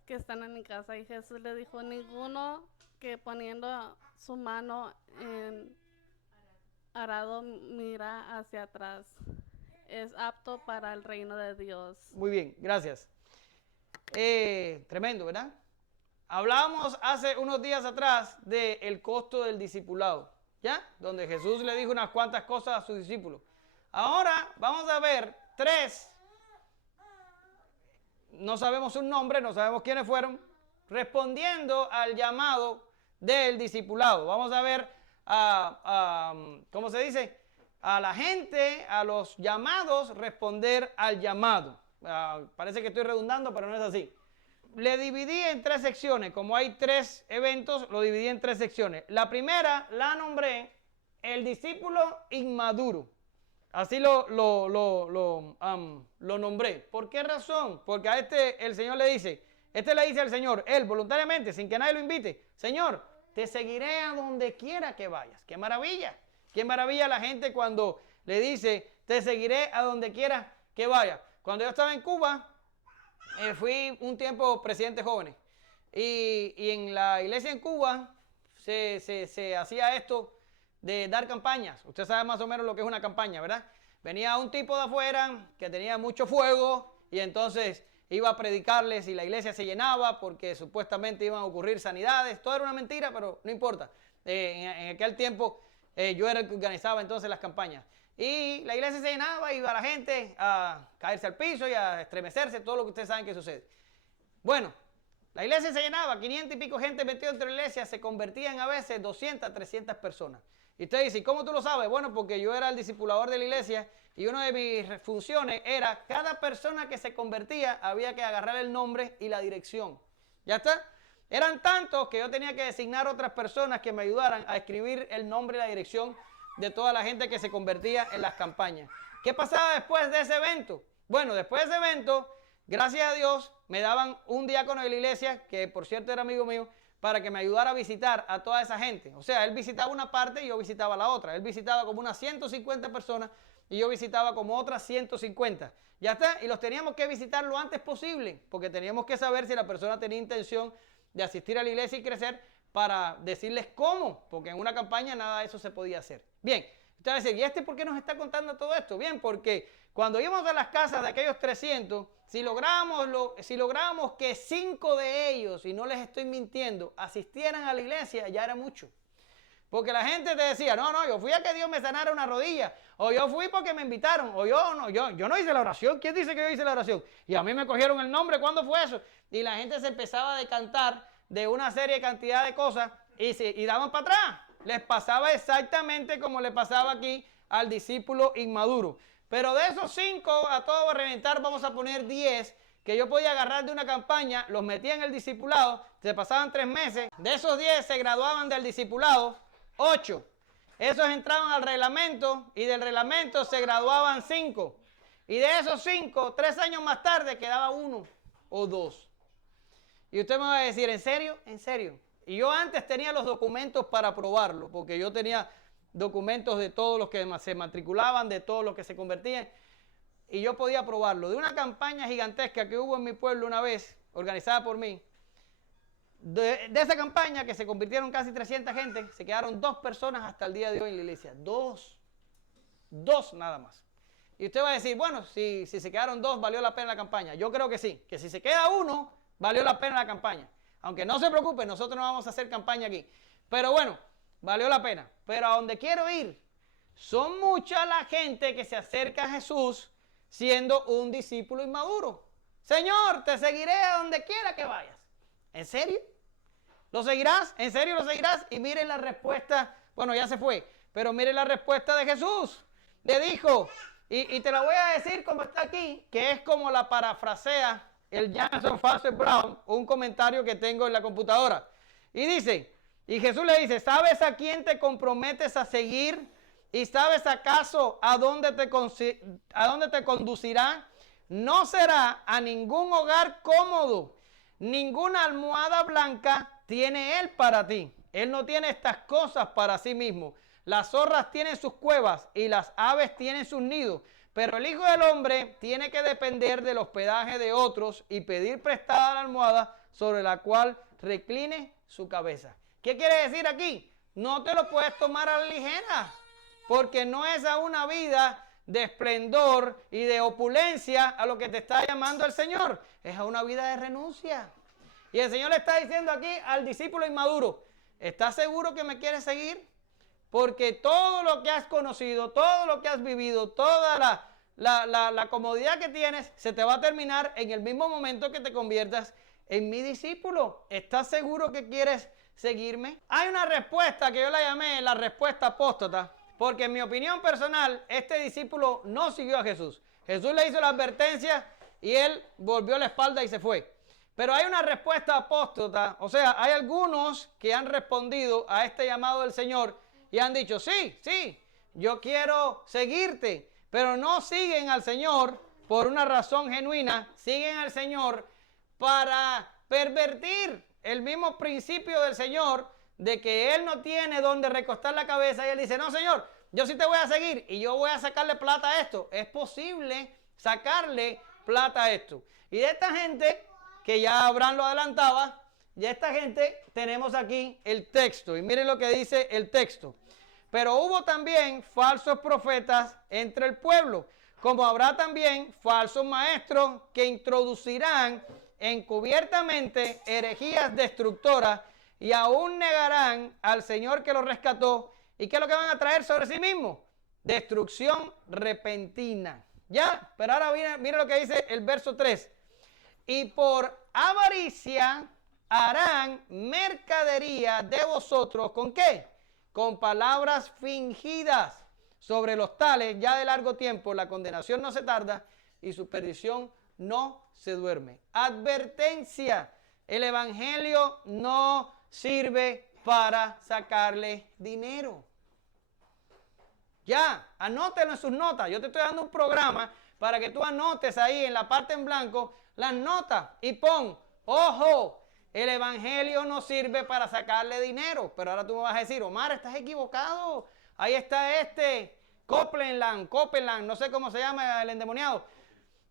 que están en mi casa. Y Jesús le dijo, ninguno que poniendo su mano en arado mira hacia atrás es apto para el reino de Dios. Muy bien, gracias. Tremendo, ¿verdad? Hablábamos hace unos días atrás del costo del discipulado, ¿ya? Donde Jesús le dijo unas cuantas cosas a sus discípulos. Ahora vamos a ver tres. No sabemos su nombre, no sabemos quiénes fueron, respondiendo al llamado del discipulado. Vamos a ver, ¿cómo se dice? A la gente, a los llamados, responder al llamado. Parece que estoy redundando, pero no es así. Le dividí en tres secciones. Como hay tres eventos, lo dividí en tres secciones. La primera la nombré el discípulo inmaduro. Así lo nombré. ¿Por qué razón? Porque a el Señor le dice al Señor, él voluntariamente, sin que nadie lo invite, Señor, te seguiré a donde quiera que vayas. ¡Qué maravilla! ¡Qué maravilla la gente cuando le dice, te seguiré a donde quiera que vayas! Cuando yo estaba en Cuba, fui un tiempo presidente jóvenes. Y en la iglesia en Cuba se hacía esto de dar campañas. Usted sabe más o menos lo que es una campaña, ¿verdad? Venía un tipo de afuera que tenía mucho fuego y entonces iba a predicarles y la iglesia se llenaba porque supuestamente iban a ocurrir sanidades. Todo era una mentira, pero no importa. En aquel tiempo yo era el que organizaba entonces las campañas. Y la iglesia se llenaba y iba la gente a caerse al piso y a estremecerse, todo lo que ustedes saben que sucede. Bueno, la iglesia se llenaba, 500 y pico gente metida dentro de la iglesia, se convertían a veces 200, 300 personas. Y usted dice, ¿cómo tú lo sabes? Bueno, porque yo era el discipulador de la iglesia y una de mis funciones era, cada persona que se convertía había que agarrar el nombre y la dirección. ¿Ya está? Eran tantos que yo tenía que designar otras personas que me ayudaran a escribir el nombre y la dirección de toda la gente que se convertía en las campañas. ¿Qué pasaba después de ese evento? Bueno, después de ese evento, gracias a Dios, me daban un diácono de la iglesia, que por cierto era amigo mío, para que me ayudara a visitar a toda esa gente. O sea, él visitaba una parte y yo visitaba la otra. Él visitaba como unas 150 personas y yo visitaba como otras 150. Ya está, y los teníamos que visitar lo antes posible, porque teníamos que saber si la persona tenía intención de asistir a la iglesia y crecer, para decirles cómo, porque en una campaña nada de eso se podía hacer. Bien, usted va a decir, ¿y por qué nos está contando todo esto? Bien, porque cuando íbamos a las casas de aquellos 300, si lográbamos que 5 de ellos, y no les estoy mintiendo, asistieran a la iglesia, ya era mucho. Porque la gente te decía, no, yo fui a que Dios me sanara una rodilla, o yo fui porque me invitaron, o yo no hice la oración. ¿Quién dice que yo hice la oración? Y a mí me cogieron el nombre, ¿cuándo fue eso? Y la gente se empezaba a decantar de una serie de cantidad de cosas y daban para atrás. Les pasaba exactamente como le pasaba aquí al discípulo inmaduro. Pero de esos 5, a todo reventar, vamos a poner 10 que yo podía agarrar de una campaña, los metía en el discipulado, se pasaban 3 meses. De esos 10 se graduaban del discipulado 8. Esos entraban al reglamento y del reglamento se graduaban 5. Y de esos 5, 3 años más tarde quedaba 1 o 2. Y usted me va a decir, ¿en serio? ¿En serio? Y yo antes tenía los documentos para probarlo, porque yo tenía documentos de todos los que se matriculaban, de todos los que se convertían, y yo podía probarlo. De una campaña gigantesca que hubo en mi pueblo una vez, organizada por mí, de esa campaña que se convirtieron casi 300 gente, se quedaron 2 personas hasta el día de hoy en la iglesia. 2 nada más. Y usted va a decir, bueno, si se quedaron 2, ¿valió la pena la campaña? Yo creo que sí, que si se queda 1, valió la pena la campaña. Aunque no se preocupe, nosotros no vamos a hacer campaña aquí. Pero bueno, valió la pena. Pero a donde quiero ir, son mucha la gente que se acerca a Jesús siendo un discípulo inmaduro. Señor, te seguiré a donde quiera que vayas. ¿En serio? ¿Lo seguirás? ¿En serio lo seguirás? Y miren la respuesta, bueno, ya se fue, pero miren la respuesta de Jesús. Le dijo, y te la voy a decir como está aquí, que es como la parafrasea el Jameson Fausset Brown, un comentario que tengo en la computadora. Y dice, y Jesús le dice, ¿sabes a quién te comprometes a seguir? ¿Y sabes acaso a dónde te conducirá? No será a ningún hogar cómodo, ninguna almohada blanca tiene Él para ti. Él no tiene estas cosas para sí mismo. Las zorras tienen sus cuevas y las aves tienen sus nidos. Pero el Hijo del Hombre tiene que depender del hospedaje de otros y pedir prestada la almohada sobre la cual recline su cabeza. ¿Qué quiere decir aquí? No te lo puedes tomar a la ligera, porque no es a una vida de esplendor y de opulencia a lo que te está llamando el Señor. Es a una vida de renuncia. Y el Señor le está diciendo aquí al discípulo inmaduro, ¿estás seguro que me quieres seguir? Porque todo lo que has conocido, todo lo que has vivido, toda la comodidad que tienes, se te va a terminar en el mismo momento que te conviertas en mi discípulo. ¿Estás seguro que quieres seguirme? Hay una respuesta que yo la llamé la respuesta apóstata, porque en mi opinión personal, este discípulo no siguió a Jesús. Jesús le hizo la advertencia y él volvió la espalda y se fue. Pero hay una respuesta apóstata, o sea, hay algunos que han respondido a este llamado del Señor y han dicho, sí, yo quiero seguirte, pero no siguen al Señor por una razón genuina, siguen al Señor para pervertir el mismo principio del Señor de que Él no tiene donde recostar la cabeza y Él dice, no Señor, yo sí te voy a seguir y yo voy a sacarle plata a esto. Es posible sacarle plata a esto. Y de esta gente, que ya Abraham lo adelantaba, y esta gente tenemos aquí el texto. Y miren lo que dice el texto. Pero hubo también falsos profetas entre el pueblo, como habrá también falsos maestros que introducirán encubiertamente herejías destructoras y aún negarán al Señor que los rescató. ¿Y qué es lo que van a traer sobre sí mismos? Destrucción repentina. Ya, pero ahora mira lo que dice el verso 3. Y por avaricia harán mercadería de vosotros. ¿Con qué? Con palabras fingidas. Sobre los tales, ya de largo tiempo, la condenación no se tarda y su perdición no se duerme. Advertencia. El evangelio no sirve para sacarle dinero. Ya, anótelo en sus notas. Yo te estoy dando un programa para que tú anotes ahí en la parte en blanco las notas y pon, ojo, el evangelio no sirve para sacarle dinero. Pero ahora tú me vas a decir, Omar, estás equivocado. Ahí está Copeland, no sé cómo se llama el endemoniado,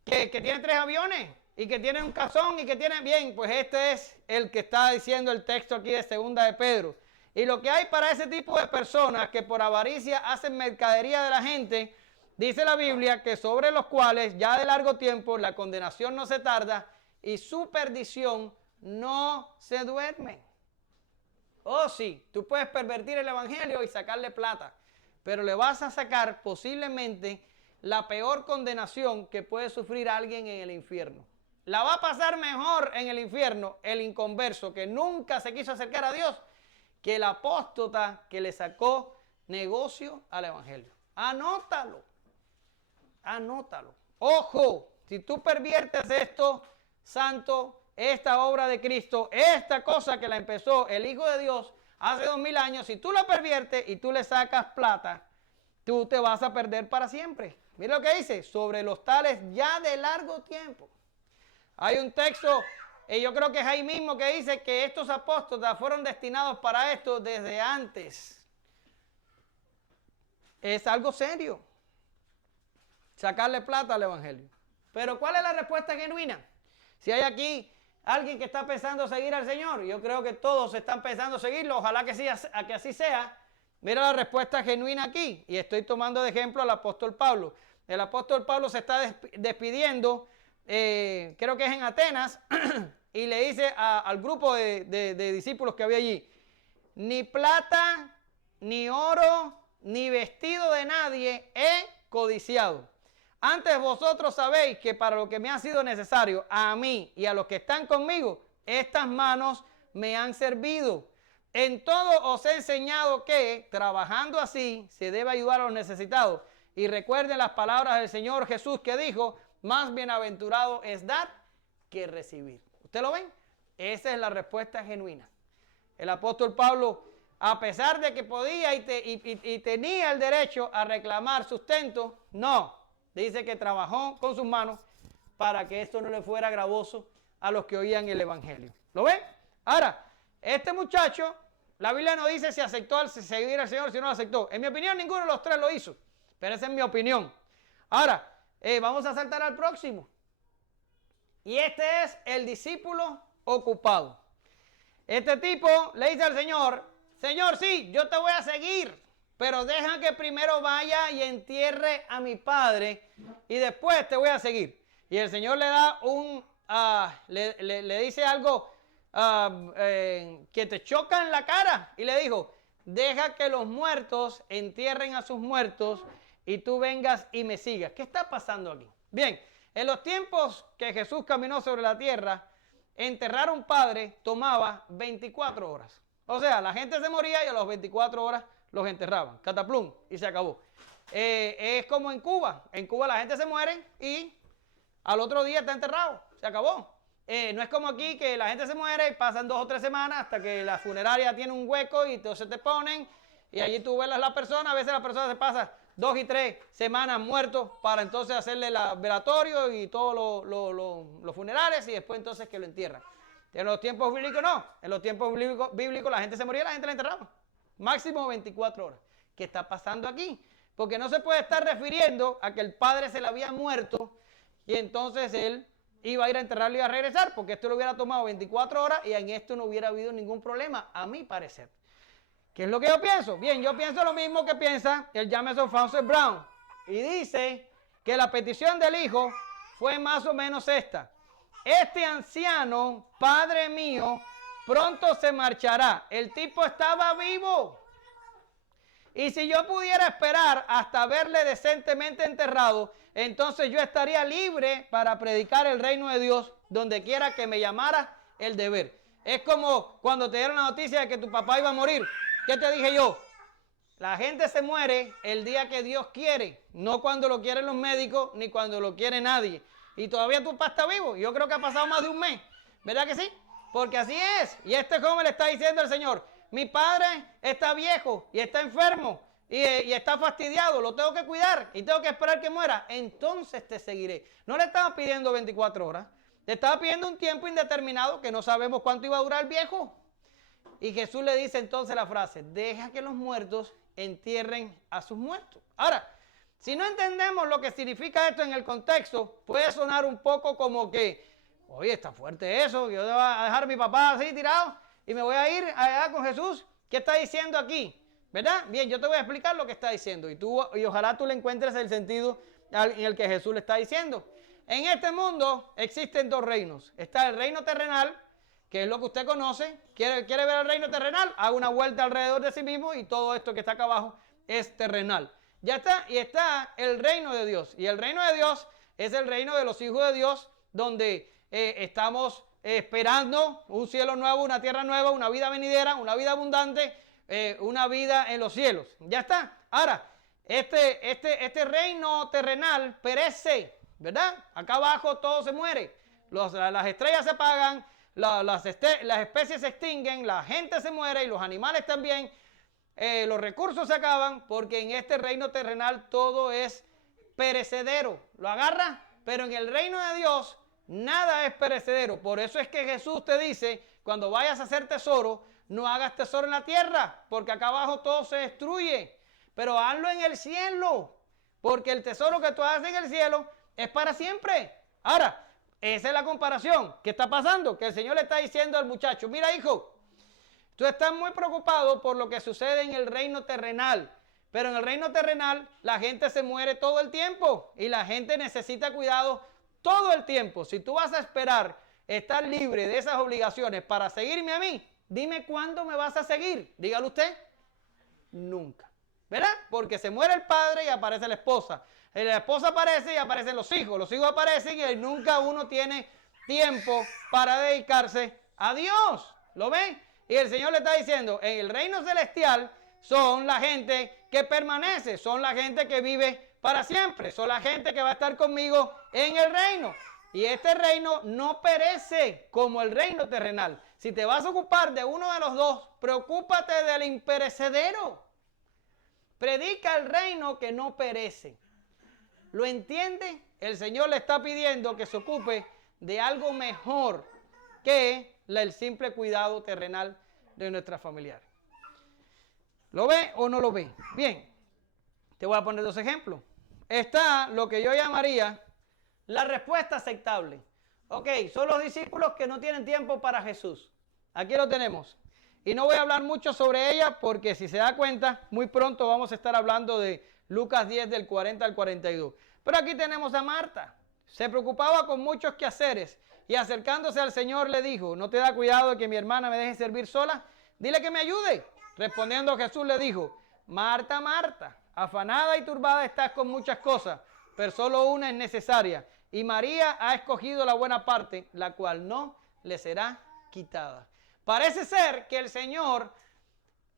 que tiene 3 aviones y que tiene un cazón y que tiene, bien, pues este es el que está diciendo el texto aquí de 2 de Pedro. Y lo que hay para ese tipo de personas que por avaricia hacen mercadería de la gente, dice la Biblia que sobre los cuales ya de largo tiempo la condenación no se tarda y su perdición no se duerme. Oh sí, tú puedes pervertir el evangelio y sacarle plata, pero le vas a sacar posiblemente la peor condenación que puede sufrir alguien en el infierno. La va a pasar mejor en el infierno el inconverso que nunca se quiso acercar a Dios que el apóstata que le sacó negocio al evangelio. Anótalo. Anótalo. Ojo, si tú perviertes esto, santo, esta obra de Cristo, esta cosa que la empezó el Hijo de Dios hace 2000 años, si tú la perviertes y tú le sacas plata, tú te vas a perder para siempre. Mira lo que dice, sobre los tales ya de largo tiempo. Hay un texto, y yo creo que es ahí mismo, que dice que estos apóstoles fueron destinados para esto desde antes. Es algo serio. Sacarle plata al evangelio. Pero ¿cuál es la respuesta genuina? Si hay aquí alguien que está pensando seguir al Señor, yo creo que todos están pensando seguirlo, ojalá que, sí, que así sea. Mira la respuesta genuina aquí, y estoy tomando de ejemplo al apóstol Pablo. El apóstol Pablo se está despidiendo, creo que es en Atenas, y le dice al grupo de discípulos que había allí, ni plata, ni oro, ni vestido de nadie he codiciado. Antes vosotros sabéis que para lo que me ha sido necesario, a mí y a los que están conmigo, estas manos me han servido. En todo os he enseñado que, trabajando así, se debe ayudar a los necesitados. Y recuerden las palabras del Señor Jesús que dijo, más bienaventurado es dar que recibir. ¿Usted lo ven? Esa es la respuesta genuina. El apóstol Pablo, a pesar de que podía y tenía el derecho a reclamar sustento, no. Dice que trabajó con sus manos para que esto no le fuera gravoso a los que oían el evangelio. ¿Lo ven? Ahora, este muchacho, la Biblia no dice si aceptó seguir al Señor, si no lo aceptó. En mi opinión, ninguno de los tres lo hizo. Pero esa es mi opinión. Ahora, vamos a saltar al próximo. Y este es el discípulo ocupado. Este tipo le dice al Señor, Señor, sí, yo te voy a seguir, pero deja que primero vaya y entierre a mi padre y después te voy a seguir. Y el Señor le da le dice algo que te choca en la cara y le dijo, deja que los muertos entierren a sus muertos y tú vengas y me sigas. ¿Qué está pasando aquí? Bien, en los tiempos que Jesús caminó sobre la tierra, enterrar a un padre tomaba 24 horas. O sea, la gente se moría y a las 24 horas los enterraban. Cataplum, y se acabó. Es como en Cuba. En Cuba la gente se muere y al otro día está enterrado. Se acabó. No es como aquí que la gente se muere y pasan 2 o 3 semanas hasta que la funeraria tiene un hueco y entonces te ponen y allí tú ves a la persona. A veces la persona se pasa 2 y 3 semanas muertos para entonces hacerle el velatorio y todos los funerales y después entonces que lo entierran. En los tiempos bíblicos no. En los tiempos bíblicos la gente se moría y la gente la enterraba. Máximo 24 horas. ¿Qué está pasando aquí? Porque no se puede estar refiriendo a que el padre se le había muerto y entonces él iba a ir a enterrarlo y a regresar, porque esto le hubiera tomado 24 horas y en esto no hubiera habido ningún problema, a mi parecer. ¿Qué es lo que yo pienso? Bien, yo pienso lo mismo que piensa el Jameson Francis Brown. Y dice que la petición del hijo fue más o menos esta. Este anciano, padre mío, pronto se marchará. El tipo estaba vivo. Y si yo pudiera esperar hasta verle decentemente enterrado, entonces yo estaría libre para predicar el reino de Dios donde quiera que me llamara el deber. Es como cuando te dieron la noticia de que tu papá iba a morir. ¿Qué te dije yo? La gente se muere el día que Dios quiere, no cuando lo quieren los médicos ni cuando lo quiere nadie. Y todavía tu papá está vivo. Yo creo que ha pasado más de un mes. ¿Verdad que sí? Porque así es. Y este joven le está diciendo al Señor, mi padre está viejo y está enfermo y está fastidiado, lo tengo que cuidar y tengo que esperar que muera. Entonces te seguiré. No le estaba pidiendo 24 horas. Le estaba pidiendo un tiempo indeterminado que no sabemos cuánto iba a durar el viejo. Y Jesús le dice entonces la frase, deja que los muertos entierren a sus muertos. Ahora, si no entendemos lo que significa esto en el contexto, puede sonar un poco como que, oye, está fuerte eso, yo voy a dejar a mi papá así tirado y me voy a ir allá con Jesús. ¿Qué está diciendo aquí? ¿Verdad? Bien, yo te voy a explicar lo que está diciendo y ojalá tú le encuentres el sentido en el que Jesús le está diciendo. En este mundo existen 2 reinos. Está el reino terrenal, que es lo que usted conoce. ¿Quiere ver el reino terrenal? Haga una vuelta alrededor de sí mismo y todo esto que está acá abajo es terrenal. Ya está, y está el reino de Dios. Y el reino de Dios es el reino de los hijos de Dios, donde estamos esperando un cielo nuevo, una tierra nueva, una vida venidera, una vida abundante, una vida en los cielos. Ya está. Ahora, este reino terrenal perece, ¿verdad? Acá abajo todo se muere. Las estrellas se apagan, las especies se extinguen, la gente se muere y los animales también. Los recursos se acaban porque en este reino terrenal todo es perecedero. ¿Lo agarra? Pero en el reino de Dios nada es perecedero. Por eso es que Jesús te dice, cuando vayas a hacer tesoro, no hagas tesoro en la tierra, porque acá abajo todo se destruye. Pero hazlo en el cielo, porque el tesoro que tú haces en el cielo es para siempre. Ahora, esa es la comparación. ¿Qué está pasando? Que el Señor le está diciendo al muchacho, mira hijo, tú estás muy preocupado por lo que sucede en el reino terrenal. Pero en el reino terrenal la gente se muere todo el tiempo y la gente necesita cuidado todo el tiempo. Si tú vas a esperar estar libre de esas obligaciones para seguirme a mí, dime cuándo me vas a seguir. Dígalo usted. Nunca. ¿Verdad? Porque se muere el padre y aparece la esposa. La esposa aparece y aparecen los hijos aparecen y nunca uno tiene tiempo para dedicarse a Dios. ¿Lo ven? Y el Señor le está diciendo, en el reino celestial son la gente que permanece, son la gente que vive para siempre, son la gente que va a estar conmigo en el reino. Y este reino no perece como el reino terrenal. Si te vas a ocupar de uno de los dos, preocúpate del imperecedero. Predica el reino que no perece. ¿Lo entiende? El Señor le está pidiendo que se ocupe de algo mejor que el simple cuidado terrenal de nuestras familiares. ¿Lo ve o no lo ve? Bien, te voy a poner dos ejemplos. Está lo que yo llamaría la respuesta aceptable. Ok, son los discípulos que no tienen tiempo para Jesús. Aquí lo tenemos. Y no voy a hablar mucho sobre ella porque si se da cuenta, muy pronto vamos a estar hablando de Lucas 10 del 40 al 42. Pero aquí tenemos a Marta. Se preocupaba con muchos quehaceres y acercándose al Señor le dijo, ¿no te da cuidado de que mi hermana me deje servir sola? Dile que me ayude. Respondiendo Jesús le dijo, Marta, Marta, afanada y turbada estás con muchas cosas, pero solo una es necesaria. Y María ha escogido la buena parte, la cual no le será quitada. Parece ser que el Señor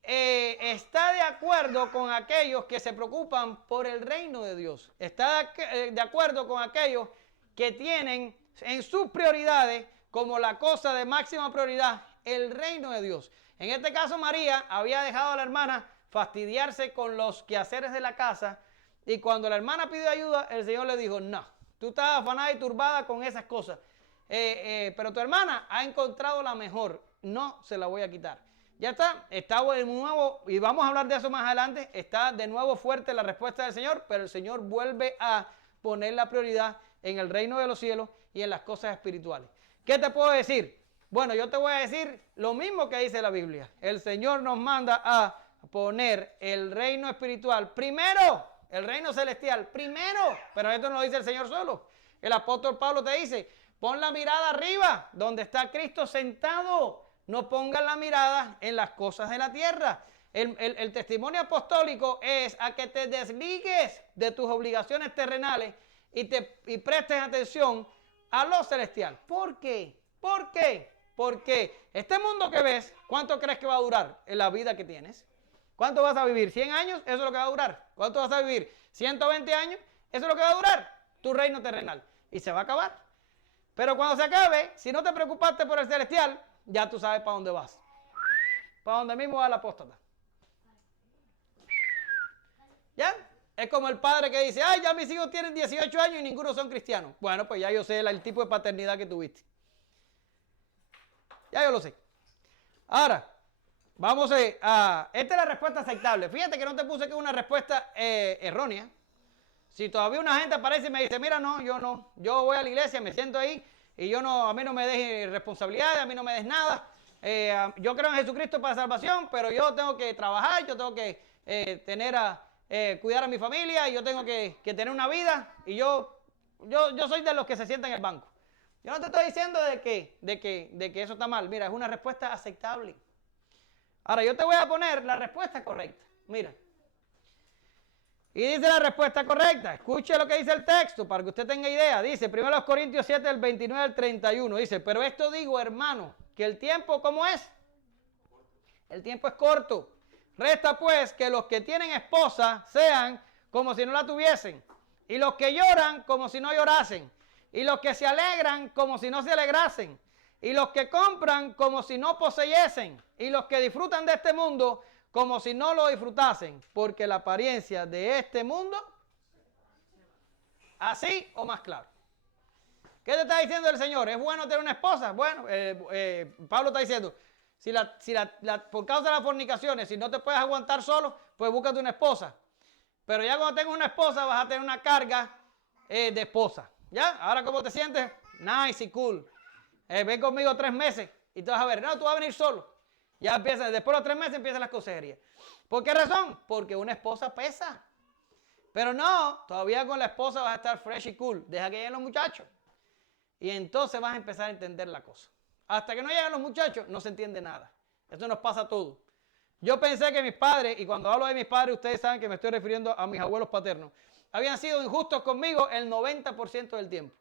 está de acuerdo con aquellos que se preocupan por el reino de Dios. Está de acuerdo con aquellos que tienen en sus prioridades como la cosa de máxima prioridad el reino de Dios. En este caso María había dejado a la hermana fastidiarse con los quehaceres de la casa y cuando la hermana pidió ayuda el Señor le dijo, no, tú estás afanada y turbada con esas cosas, pero tu hermana ha encontrado la mejor, no se la voy a quitar. Ya está de nuevo, y vamos a hablar de eso más adelante, está de nuevo fuerte la respuesta del Señor, pero el Señor vuelve a poner la prioridad en el reino de los cielos y en las cosas espirituales. ¿Qué te puedo decir? Bueno, yo te voy a decir lo mismo que dice la Biblia. El Señor nos manda a poner el reino espiritual primero, el reino celestial primero, pero esto no lo dice el Señor solo. El apóstol Pablo te dice, pon la mirada arriba, donde está Cristo sentado. No pongas la mirada en las cosas de la tierra. El testimonio apostólico es a que te desligues de tus obligaciones terrenales y prestes atención a lo celestial. ¿Por qué? ¿Por qué? Porque este mundo que ves, ¿cuánto crees que va a durar en la vida que tienes? ¿Cuánto vas a vivir? ¿100 años? Eso es lo que va a durar. ¿Cuánto vas a vivir? ¿120 años? Eso es lo que va a durar tu reino terrenal. Y se va a acabar. Pero cuando se acabe, si no te preocupaste por el celestial, ya tú sabes para dónde vas. Para donde mismo va la apóstata. ¿Ya? Es como el padre que dice, ay, ya mis hijos tienen 18 años y ninguno son cristianos. Bueno, pues ya yo sé el tipo de paternidad que tuviste. Ya yo lo sé. Ahora, vamos a... Esta es la respuesta aceptable. Fíjate que no te puse que es una respuesta errónea. Si todavía una gente aparece y me dice, mira, no, yo voy a la iglesia, me siento ahí y a mí no me des responsabilidades, a mí no me des nada. Yo creo en Jesucristo para salvación, pero yo tengo que trabajar, yo tengo que cuidar a mi familia, y yo tengo que tener una vida y yo soy de los que se sientan en el banco. Yo no te estoy diciendo de que eso está mal. Mira, es una respuesta aceptable. Ahora, yo te voy a poner la respuesta correcta. Mira. Y dice la respuesta correcta. Escuche lo que dice el texto para que usted tenga idea. Dice, 1 Corintios 7, del 29 al 31. Dice, pero esto digo, hermano, que el tiempo, ¿cómo es? El tiempo es corto. Resta pues que los que tienen esposa sean como si no la tuviesen. Y los que lloran como si no llorasen. Y los que se alegran como si no se alegrasen. Y los que compran como si no poseyesen. Y los que disfrutan de este mundo como si no lo disfrutasen, porque la apariencia de este mundo, así o más claro. ¿Qué te está diciendo el Señor? ¿Es bueno tener una esposa? Bueno, Pablo está diciendo, por causa de las fornicaciones, si no te puedes aguantar solo, pues búscate una esposa. Pero ya cuando tengas una esposa, vas a tener una carga de esposa. ¿Ya? Ahora, ¿cómo te sientes? Nice y cool. Ven conmigo 3 meses y te vas a ver. No, tú vas a venir solo. Ya empieza, después de los 3 meses empiezan las consejerías. ¿Por qué razón? Porque una esposa pesa. Pero no, todavía con la esposa vas a estar fresh y cool. Deja que lleguen los muchachos. Y entonces vas a empezar a entender la cosa. Hasta que no lleguen los muchachos, no se entiende nada. Esto nos pasa a todos. Yo pensé que mis padres, y cuando hablo de mis padres, ustedes saben que me estoy refiriendo a mis abuelos paternos, habían sido injustos conmigo el 90% del tiempo.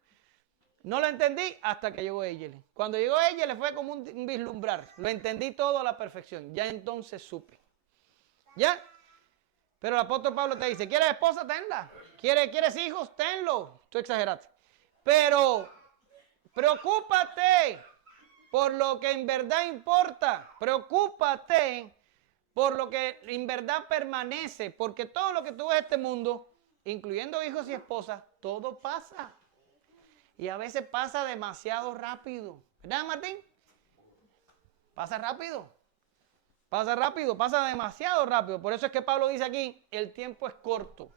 No lo entendí hasta que llegó Eyele. Cuando llegó Eyele fue como un vislumbrar. Lo entendí todo a la perfección. Ya entonces supe. ¿Ya? Pero el apóstol Pablo te dice, ¿quieres esposa? Tenla. ¿Quieres hijos? Tenlo. Tú exageraste. Pero preocúpate por lo que en verdad importa. Preocúpate por lo que en verdad permanece. Porque todo lo que tú ves en este mundo, incluyendo hijos y esposas, todo pasa. Y a veces pasa demasiado rápido. ¿Verdad, Martín? Pasa rápido. Pasa rápido, pasa demasiado rápido. Por eso es que Pablo dice aquí, el tiempo es corto.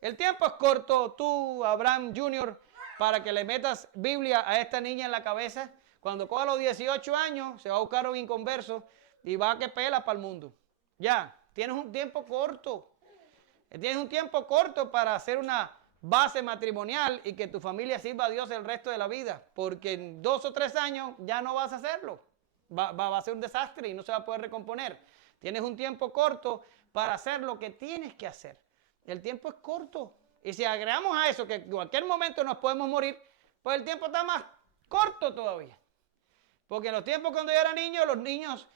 El tiempo es corto. Tú, Abraham Jr., para que le metas Biblia a esta niña en la cabeza, cuando coja los 18 años, se va a buscar un inconverso y va a que pela para el mundo. Ya, tienes un tiempo corto. Tienes un tiempo corto para hacer una base matrimonial y que tu familia sirva a Dios el resto de la vida, porque en 2 o 3 años ya no vas a hacerlo, va a ser un desastre y no se va a poder recomponer. Tienes un tiempo corto para hacer lo que tienes que hacer. El tiempo es corto y si agregamos a eso que en cualquier momento nos podemos morir, pues el tiempo está más corto todavía, porque en los tiempos cuando yo era niño, los niños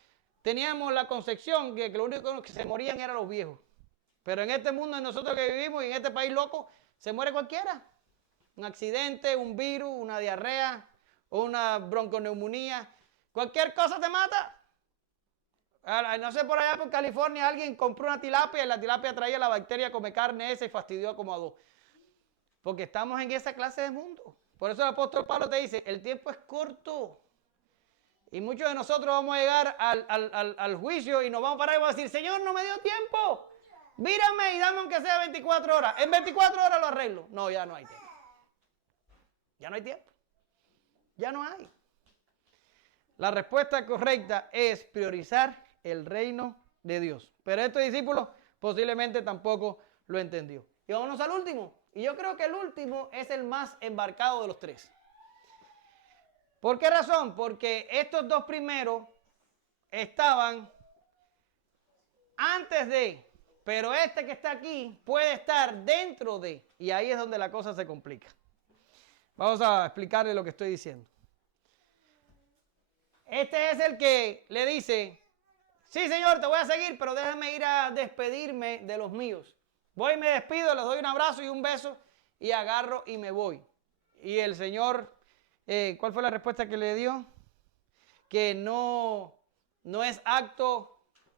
teníamos la concepción que lo único que se morían eran los viejos, pero en este mundo en nosotros que vivimos y en este país loco, se muere cualquiera. Un accidente, un virus, una diarrea, una bronconeumonía. Cualquier cosa te mata. No sé, por allá por California alguien compró una tilapia y la tilapia traía la bacteria come carne esa y fastidió como a 2. Porque estamos en esa clase de mundo. Por eso el apóstol Pablo te dice, el tiempo es corto. Y muchos de nosotros vamos a llegar al juicio y nos vamos a parar y vamos a decir, Señor, no me dio tiempo. Mírame y dame aunque sea 24 horas. En 24 horas lo arreglo. No, ya no hay tiempo. Ya no hay tiempo. Ya no hay. La respuesta correcta es priorizar el reino de Dios. Pero este discípulo posiblemente tampoco lo entendió. Y vámonos al último. Y yo creo que el último es el más embarcado de los 3. ¿Por qué razón? Porque estos 2 primeros estaban antes de... Pero este que está aquí puede estar dentro de, y ahí es donde la cosa se complica. Vamos a explicarle lo que estoy diciendo. Este es el que le dice, sí señor, te voy a seguir, pero déjame ir a despedirme de los míos. Voy y me despido, les doy un abrazo y un beso, y agarro y me voy. Y el Señor, ¿cuál fue la respuesta que le dio? Que no es acto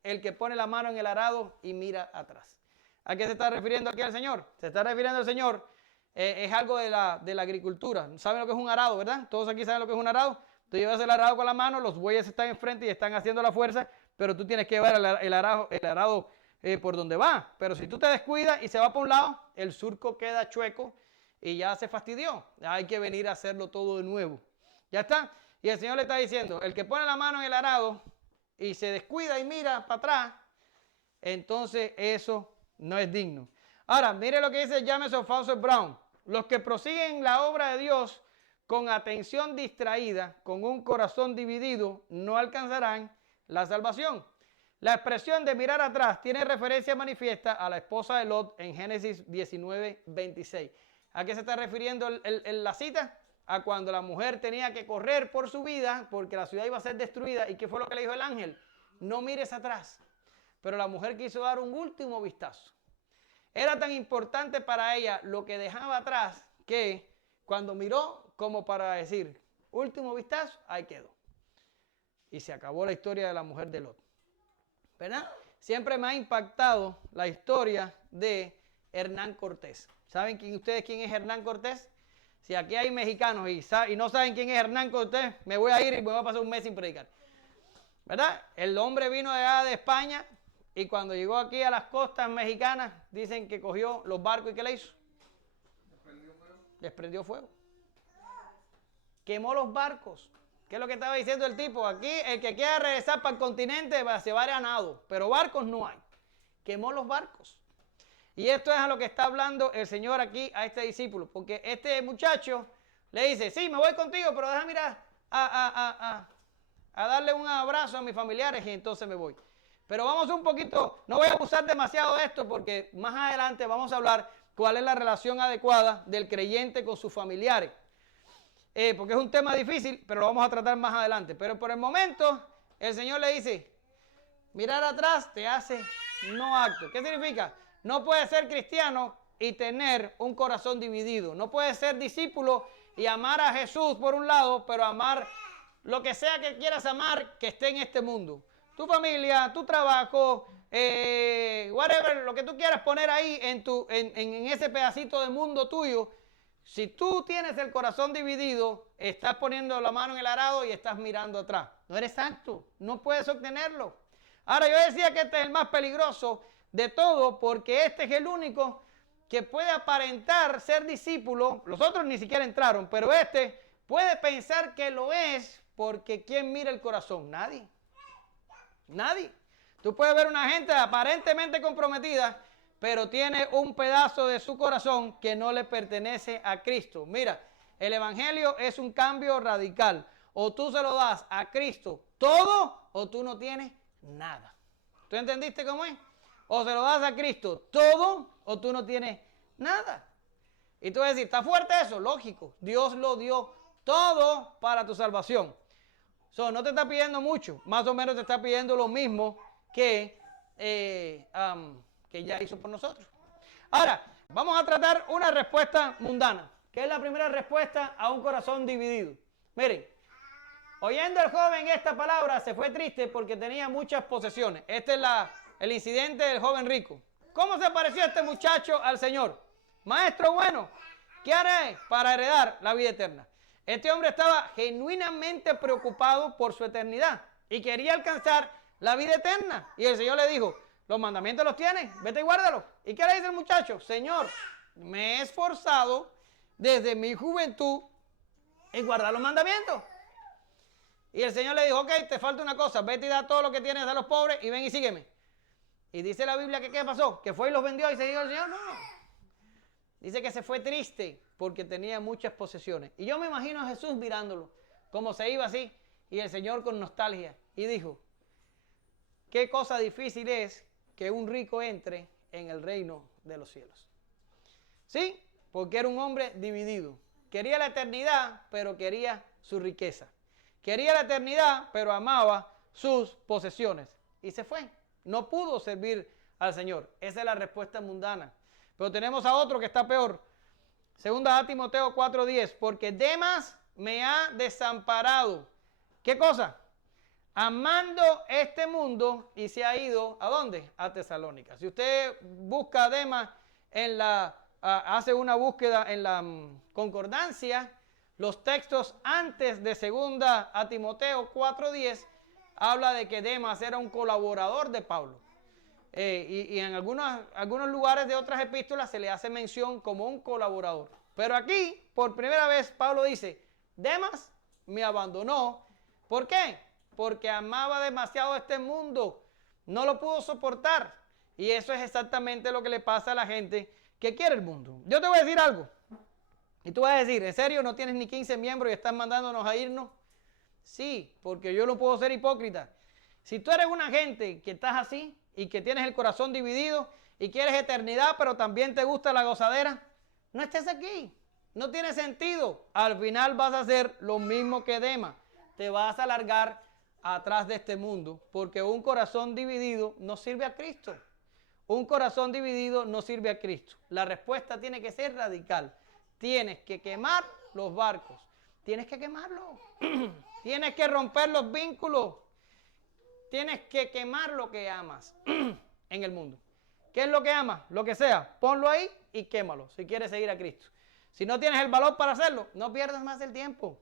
el que pone la mano en el arado y mira atrás. ¿A qué se está refiriendo aquí al Señor? Se está refiriendo al Señor, es algo de la agricultura. ¿Saben lo que es un arado, verdad? Todos aquí saben lo que es un arado. Tú llevas el arado con la mano, los bueyes están enfrente y están haciendo la fuerza, pero tú tienes que llevar el arado por donde va. Pero si tú te descuidas y se va por un lado, el surco queda chueco y ya se fastidió. Hay que venir a hacerlo todo de nuevo. ¿Ya está? Y el Señor le está diciendo, el que pone la mano en el arado y se descuida y mira para atrás, entonces eso no es digno. Ahora, mire lo que dice James of Fawcett Brown. Los que prosiguen la obra de Dios con atención distraída, con un corazón dividido, no alcanzarán la salvación. La expresión de mirar atrás tiene referencia manifiesta a la esposa de Lot en Génesis 19:26. ¿A qué se está refiriendo la cita? A cuando la mujer tenía que correr por su vida porque la ciudad iba a ser destruida. ¿Y qué fue lo que le dijo el ángel? No mires atrás. Pero la mujer quiso dar un último vistazo. Era tan importante para ella lo que dejaba atrás que cuando miró como para decir, último vistazo, ahí quedó. Y se acabó la historia de la mujer de Lot. ¿Verdad? Siempre me ha impactado la historia de Hernán Cortés. ¿Saben ustedes quién es Hernán Cortés? Si aquí hay mexicanos y no saben quién es Hernán Cortés, me voy a ir y me voy a pasar un mes sin predicar. ¿Verdad? El hombre vino de allá de España y cuando llegó aquí a las costas mexicanas, dicen que cogió los barcos y ¿qué le hizo? Desprendió fuego. Quemó los barcos. ¿Qué es lo que estaba diciendo el tipo? Aquí el que quiera regresar para el continente se va a nado, pero barcos no hay. Quemó los barcos. Y esto es a lo que está hablando el Señor aquí a este discípulo, porque este muchacho le dice, sí, me voy contigo, pero déjame ir a darle un abrazo a mis familiares y entonces me voy. Pero vamos un poquito, no voy a abusar demasiado de esto porque más adelante vamos a hablar cuál es la relación adecuada del creyente con sus familiares. Porque es un tema difícil, pero lo vamos a tratar más adelante. Pero por el momento, el Señor le dice, mirar atrás te hace no acto. ¿Qué significa? No puedes ser cristiano y tener un corazón dividido. No puedes ser discípulo y amar a Jesús por un lado, pero amar lo que sea que quieras amar que esté en este mundo. Tu familia, tu trabajo, whatever, lo que tú quieras poner ahí en ese pedacito de mundo tuyo. Si tú tienes el corazón dividido, estás poniendo la mano en el arado y estás mirando atrás. No eres santo, no puedes obtenerlo. Ahora yo decía que este es el más peligroso de todo porque este es el único que puede aparentar ser discípulo. Los otros ni siquiera entraron, pero este puede pensar que lo es porque ¿quién mira el corazón? Nadie. Nadie. Tú puedes ver una gente aparentemente comprometida, pero tiene un pedazo de su corazón que no le pertenece a Cristo. Mira, el evangelio es un cambio radical. O tú se lo das a Cristo todo o tú no tienes nada. ¿Tú entendiste cómo es? O se lo das a Cristo todo o tú no tienes nada. Y tú vas a decir, ¿está fuerte eso? Lógico. Dios lo dio todo para tu salvación. No te está pidiendo mucho. Más o menos te está pidiendo lo mismo que ya hizo por nosotros. Ahora, vamos a tratar una respuesta mundana, que es la primera respuesta a un corazón dividido. Miren, oyendo al joven esta palabra, se fue triste porque tenía muchas posesiones. Este es el incidente del joven rico. ¿Cómo se pareció este muchacho al Señor? Maestro bueno, ¿qué haré para heredar la vida eterna? Este hombre estaba genuinamente preocupado por su eternidad y quería alcanzar la vida eterna. Y el Señor le dijo, los mandamientos los tienes, vete y guárdalos. ¿Y qué le dice el muchacho? Señor, me he esforzado desde mi juventud en guardar los mandamientos. Y el Señor le dijo, ok, te falta una cosa, vete y da todo lo que tienes a los pobres y ven y sígueme. Y dice la Biblia que ¿qué pasó? Que fue y los vendió y se dio el Señor. No. Dice que se fue triste porque tenía muchas posesiones. Y yo me imagino a Jesús mirándolo, como se iba así, y el Señor con nostalgia. Y dijo, qué cosa difícil es que un rico entre en el reino de los cielos. ¿Sí? Porque era un hombre dividido. Quería la eternidad, pero quería su riqueza. Quería la eternidad, pero amaba sus posesiones. Y se fue. No pudo servir al Señor. Esa es la respuesta mundana. Pero tenemos a otro que está peor. Segunda a Timoteo 4:10. Porque Demas me ha desamparado. ¿Qué cosa? Amando este mundo y se ha ido, ¿a dónde? A Tesalónica. Si usted busca a Demas hace una búsqueda en la concordancia, los textos antes de segunda a Timoteo 4:10 habla de que Demas era un colaborador de Pablo. Y en algunos lugares de otras epístolas se le hace mención como un colaborador. Pero aquí, por primera vez, Pablo dice, Demas me abandonó. ¿Por qué? Porque amaba demasiado este mundo. No lo pudo soportar. Y eso es exactamente lo que le pasa a la gente que quiere el mundo. Yo te voy a decir algo. Y tú vas a decir, ¿en serio no tienes ni 15 miembros y estás mandándonos a irnos? Sí, porque yo no puedo ser hipócrita. Si tú eres una gente que estás así y que tienes el corazón dividido y quieres eternidad, pero también te gusta la gozadera, no estés aquí. No tiene sentido. Al final vas a hacer lo mismo que Demas. Te vas a alargar atrás de este mundo, porque un corazón dividido no sirve a Cristo. Un corazón dividido no sirve a Cristo. La respuesta tiene que ser radical. Tienes que quemar los barcos. Tienes que quemarlo. Tienes que romper los vínculos. Tienes que quemar lo que amas en el mundo. ¿Qué es lo que amas? Lo que sea. Ponlo ahí y quémalo si quieres seguir a Cristo. Si no tienes el valor para hacerlo, no pierdas más el tiempo.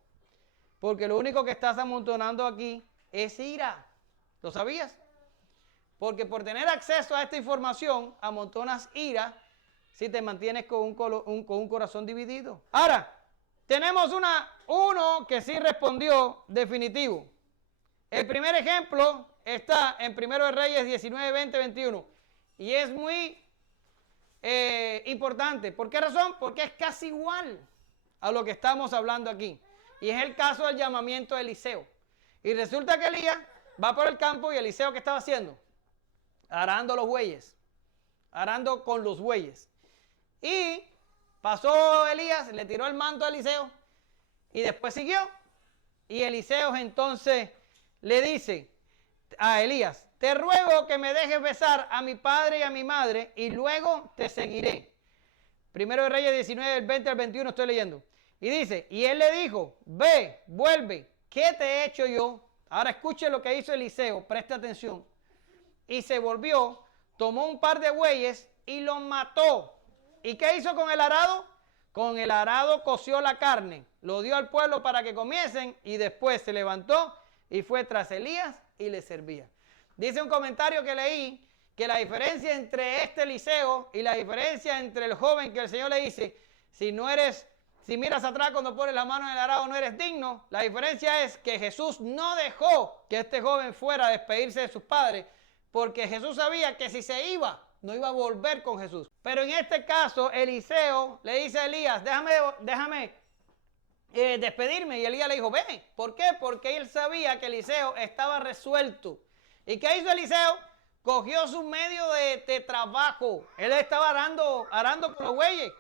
Porque lo único que estás amontonando aquí es ira. ¿Lo sabías? Porque por tener acceso a esta información, amontonas ira si te mantienes con un corazón dividido. Ahora, tenemos uno que sí respondió definitivo. El primer ejemplo está en 1 Reyes 19, 20, 21. Y es muy importante. ¿Por qué razón? Porque es casi igual a lo que estamos hablando aquí. Y es el caso del llamamiento de Eliseo. Y resulta que Elías va por el campo y Eliseo, ¿qué estaba haciendo? Arando los bueyes. Arando con los bueyes. Y pasó Elías, le tiró el manto a Eliseo y después siguió. Y Eliseo entonces le dice a Elías: te ruego que me dejes besar a mi padre y a mi madre y luego te seguiré. 1 Reyes 19, del 20 al 21 estoy leyendo. Y dice, y él le dijo, ve, vuelve, ¿qué te he hecho yo? Ahora escuche lo que hizo Eliseo, preste atención. Y se volvió, tomó un par de bueyes y los mató. ¿Y qué hizo con el arado? Con el arado coció la carne, lo dio al pueblo para que comiesen y después se levantó y fue tras Elías y le servía. Dice un comentario que leí que la diferencia entre este Eliseo y la diferencia entre el joven que el Señor le dice, si miras atrás cuando pones la mano en el arado no eres digno, la diferencia es que Jesús no dejó que este joven fuera a despedirse de sus padres, porque Jesús sabía que si se iba, no iba a volver con Jesús. Pero en este caso, Eliseo le dice a Elías, déjame despedirme. Y Elías le dijo, ven. ¿Por qué? Porque él sabía que Eliseo estaba resuelto. ¿Y qué hizo Eliseo? Cogió su medio de trabajo. Él estaba arando con los bueyes.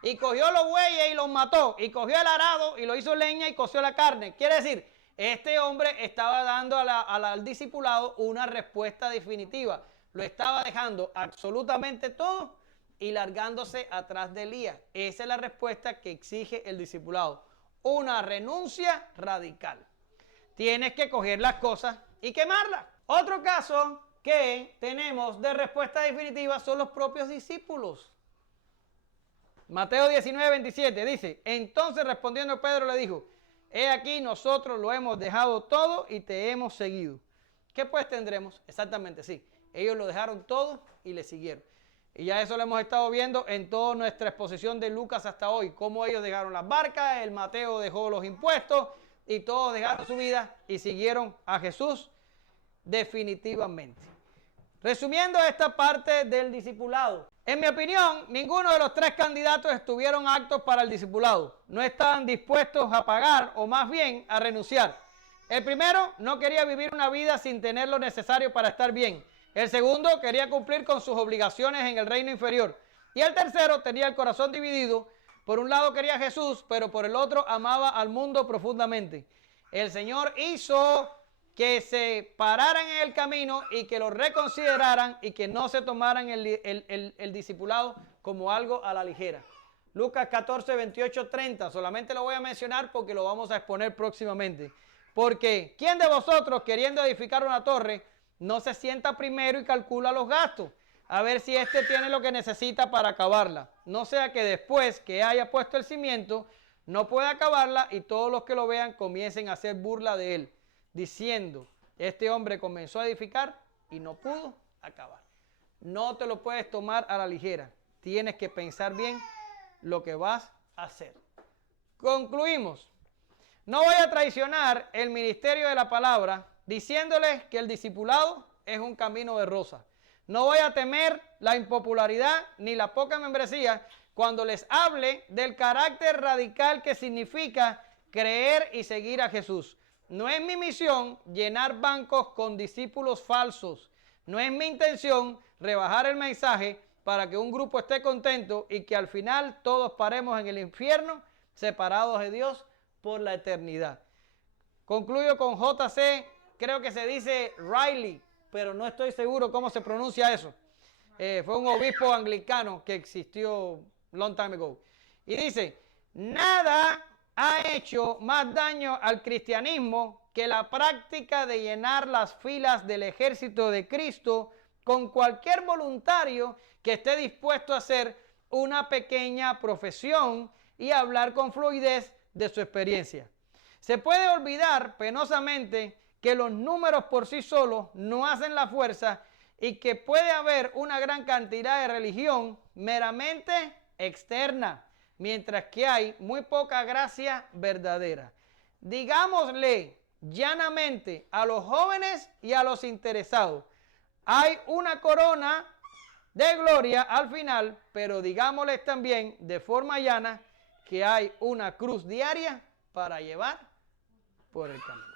Y cogió los bueyes y los mató. Y cogió el arado y lo hizo leña y coció la carne. Quiere decir, este hombre estaba dando al discipulado una respuesta definitiva. Lo estaba dejando absolutamente todo y largándose atrás de Elías. Esa es la respuesta que exige el discipulado. Una renuncia radical. Tienes que coger las cosas y quemarlas. Otro caso que tenemos de respuesta definitiva son los propios discípulos. Mateo 19, 27 dice, entonces respondiendo Pedro le dijo, he aquí nosotros lo hemos dejado todo y te hemos seguido. ¿Qué pues tendremos? Exactamente, sí. Ellos lo dejaron todo y le siguieron. Y ya eso lo hemos estado viendo en toda nuestra exposición de Lucas hasta hoy. Cómo ellos dejaron las barcas, el Mateo dejó los impuestos y todos dejaron su vida y siguieron a Jesús definitivamente. Resumiendo esta parte del discipulado. En mi opinión, ninguno de los tres candidatos estuvieron aptos para el discipulado. No estaban dispuestos a pagar o más bien a renunciar. El primero no quería vivir una vida sin tener lo necesario para estar bien. El segundo quería cumplir con sus obligaciones en el reino inferior. Y el tercero tenía el corazón dividido. Por un lado quería a Jesús, pero por el otro amaba al mundo profundamente. El Señor hizo que se pararan en el camino y que lo reconsideraran y que no se tomaran el discipulado como algo a la ligera. Lucas 14, 28, 30. Solamente lo voy a mencionar porque lo vamos a exponer próximamente. Porque ¿quién de vosotros queriendo edificar una torre no se sienta primero y calcula los gastos, a ver si éste tiene lo que necesita para acabarla? No sea que después que haya puesto el cimiento, no pueda acabarla y todos los que lo vean comiencen a hacer burla de él, diciendo, este hombre comenzó a edificar y no pudo acabar. No te lo puedes tomar a la ligera. Tienes que pensar bien lo que vas a hacer. Concluimos. No voy a traicionar el ministerio de la palabra diciéndoles que el discipulado es un camino de rosas. No voy a temer la impopularidad ni la poca membresía cuando les hable del carácter radical que significa creer y seguir a Jesús. no es mi misión llenar bancos con discípulos falsos. No es mi intención rebajar el mensaje para que un grupo esté contento y que al final todos paremos en el infierno separados de Dios por la eternidad. Concluyo con JC, creo que se dice Riley, pero no estoy seguro cómo se pronuncia eso. Fue un obispo anglicano que existió long time ago. Y dice, nada ha hecho más daño al cristianismo que la práctica de llenar las filas del ejército de Cristo con cualquier voluntario que esté dispuesto a hacer una pequeña profesión y hablar con fluidez de su experiencia. Se puede olvidar penosamente que los números por sí solos no hacen la fuerza y que puede haber una gran cantidad de religión meramente externa, mientras que hay muy poca gracia verdadera. Digámosle llanamente a los jóvenes y a los interesados, hay una corona de gloria al final, pero digámosles también de forma llana que hay una cruz diaria para llevar por el camino.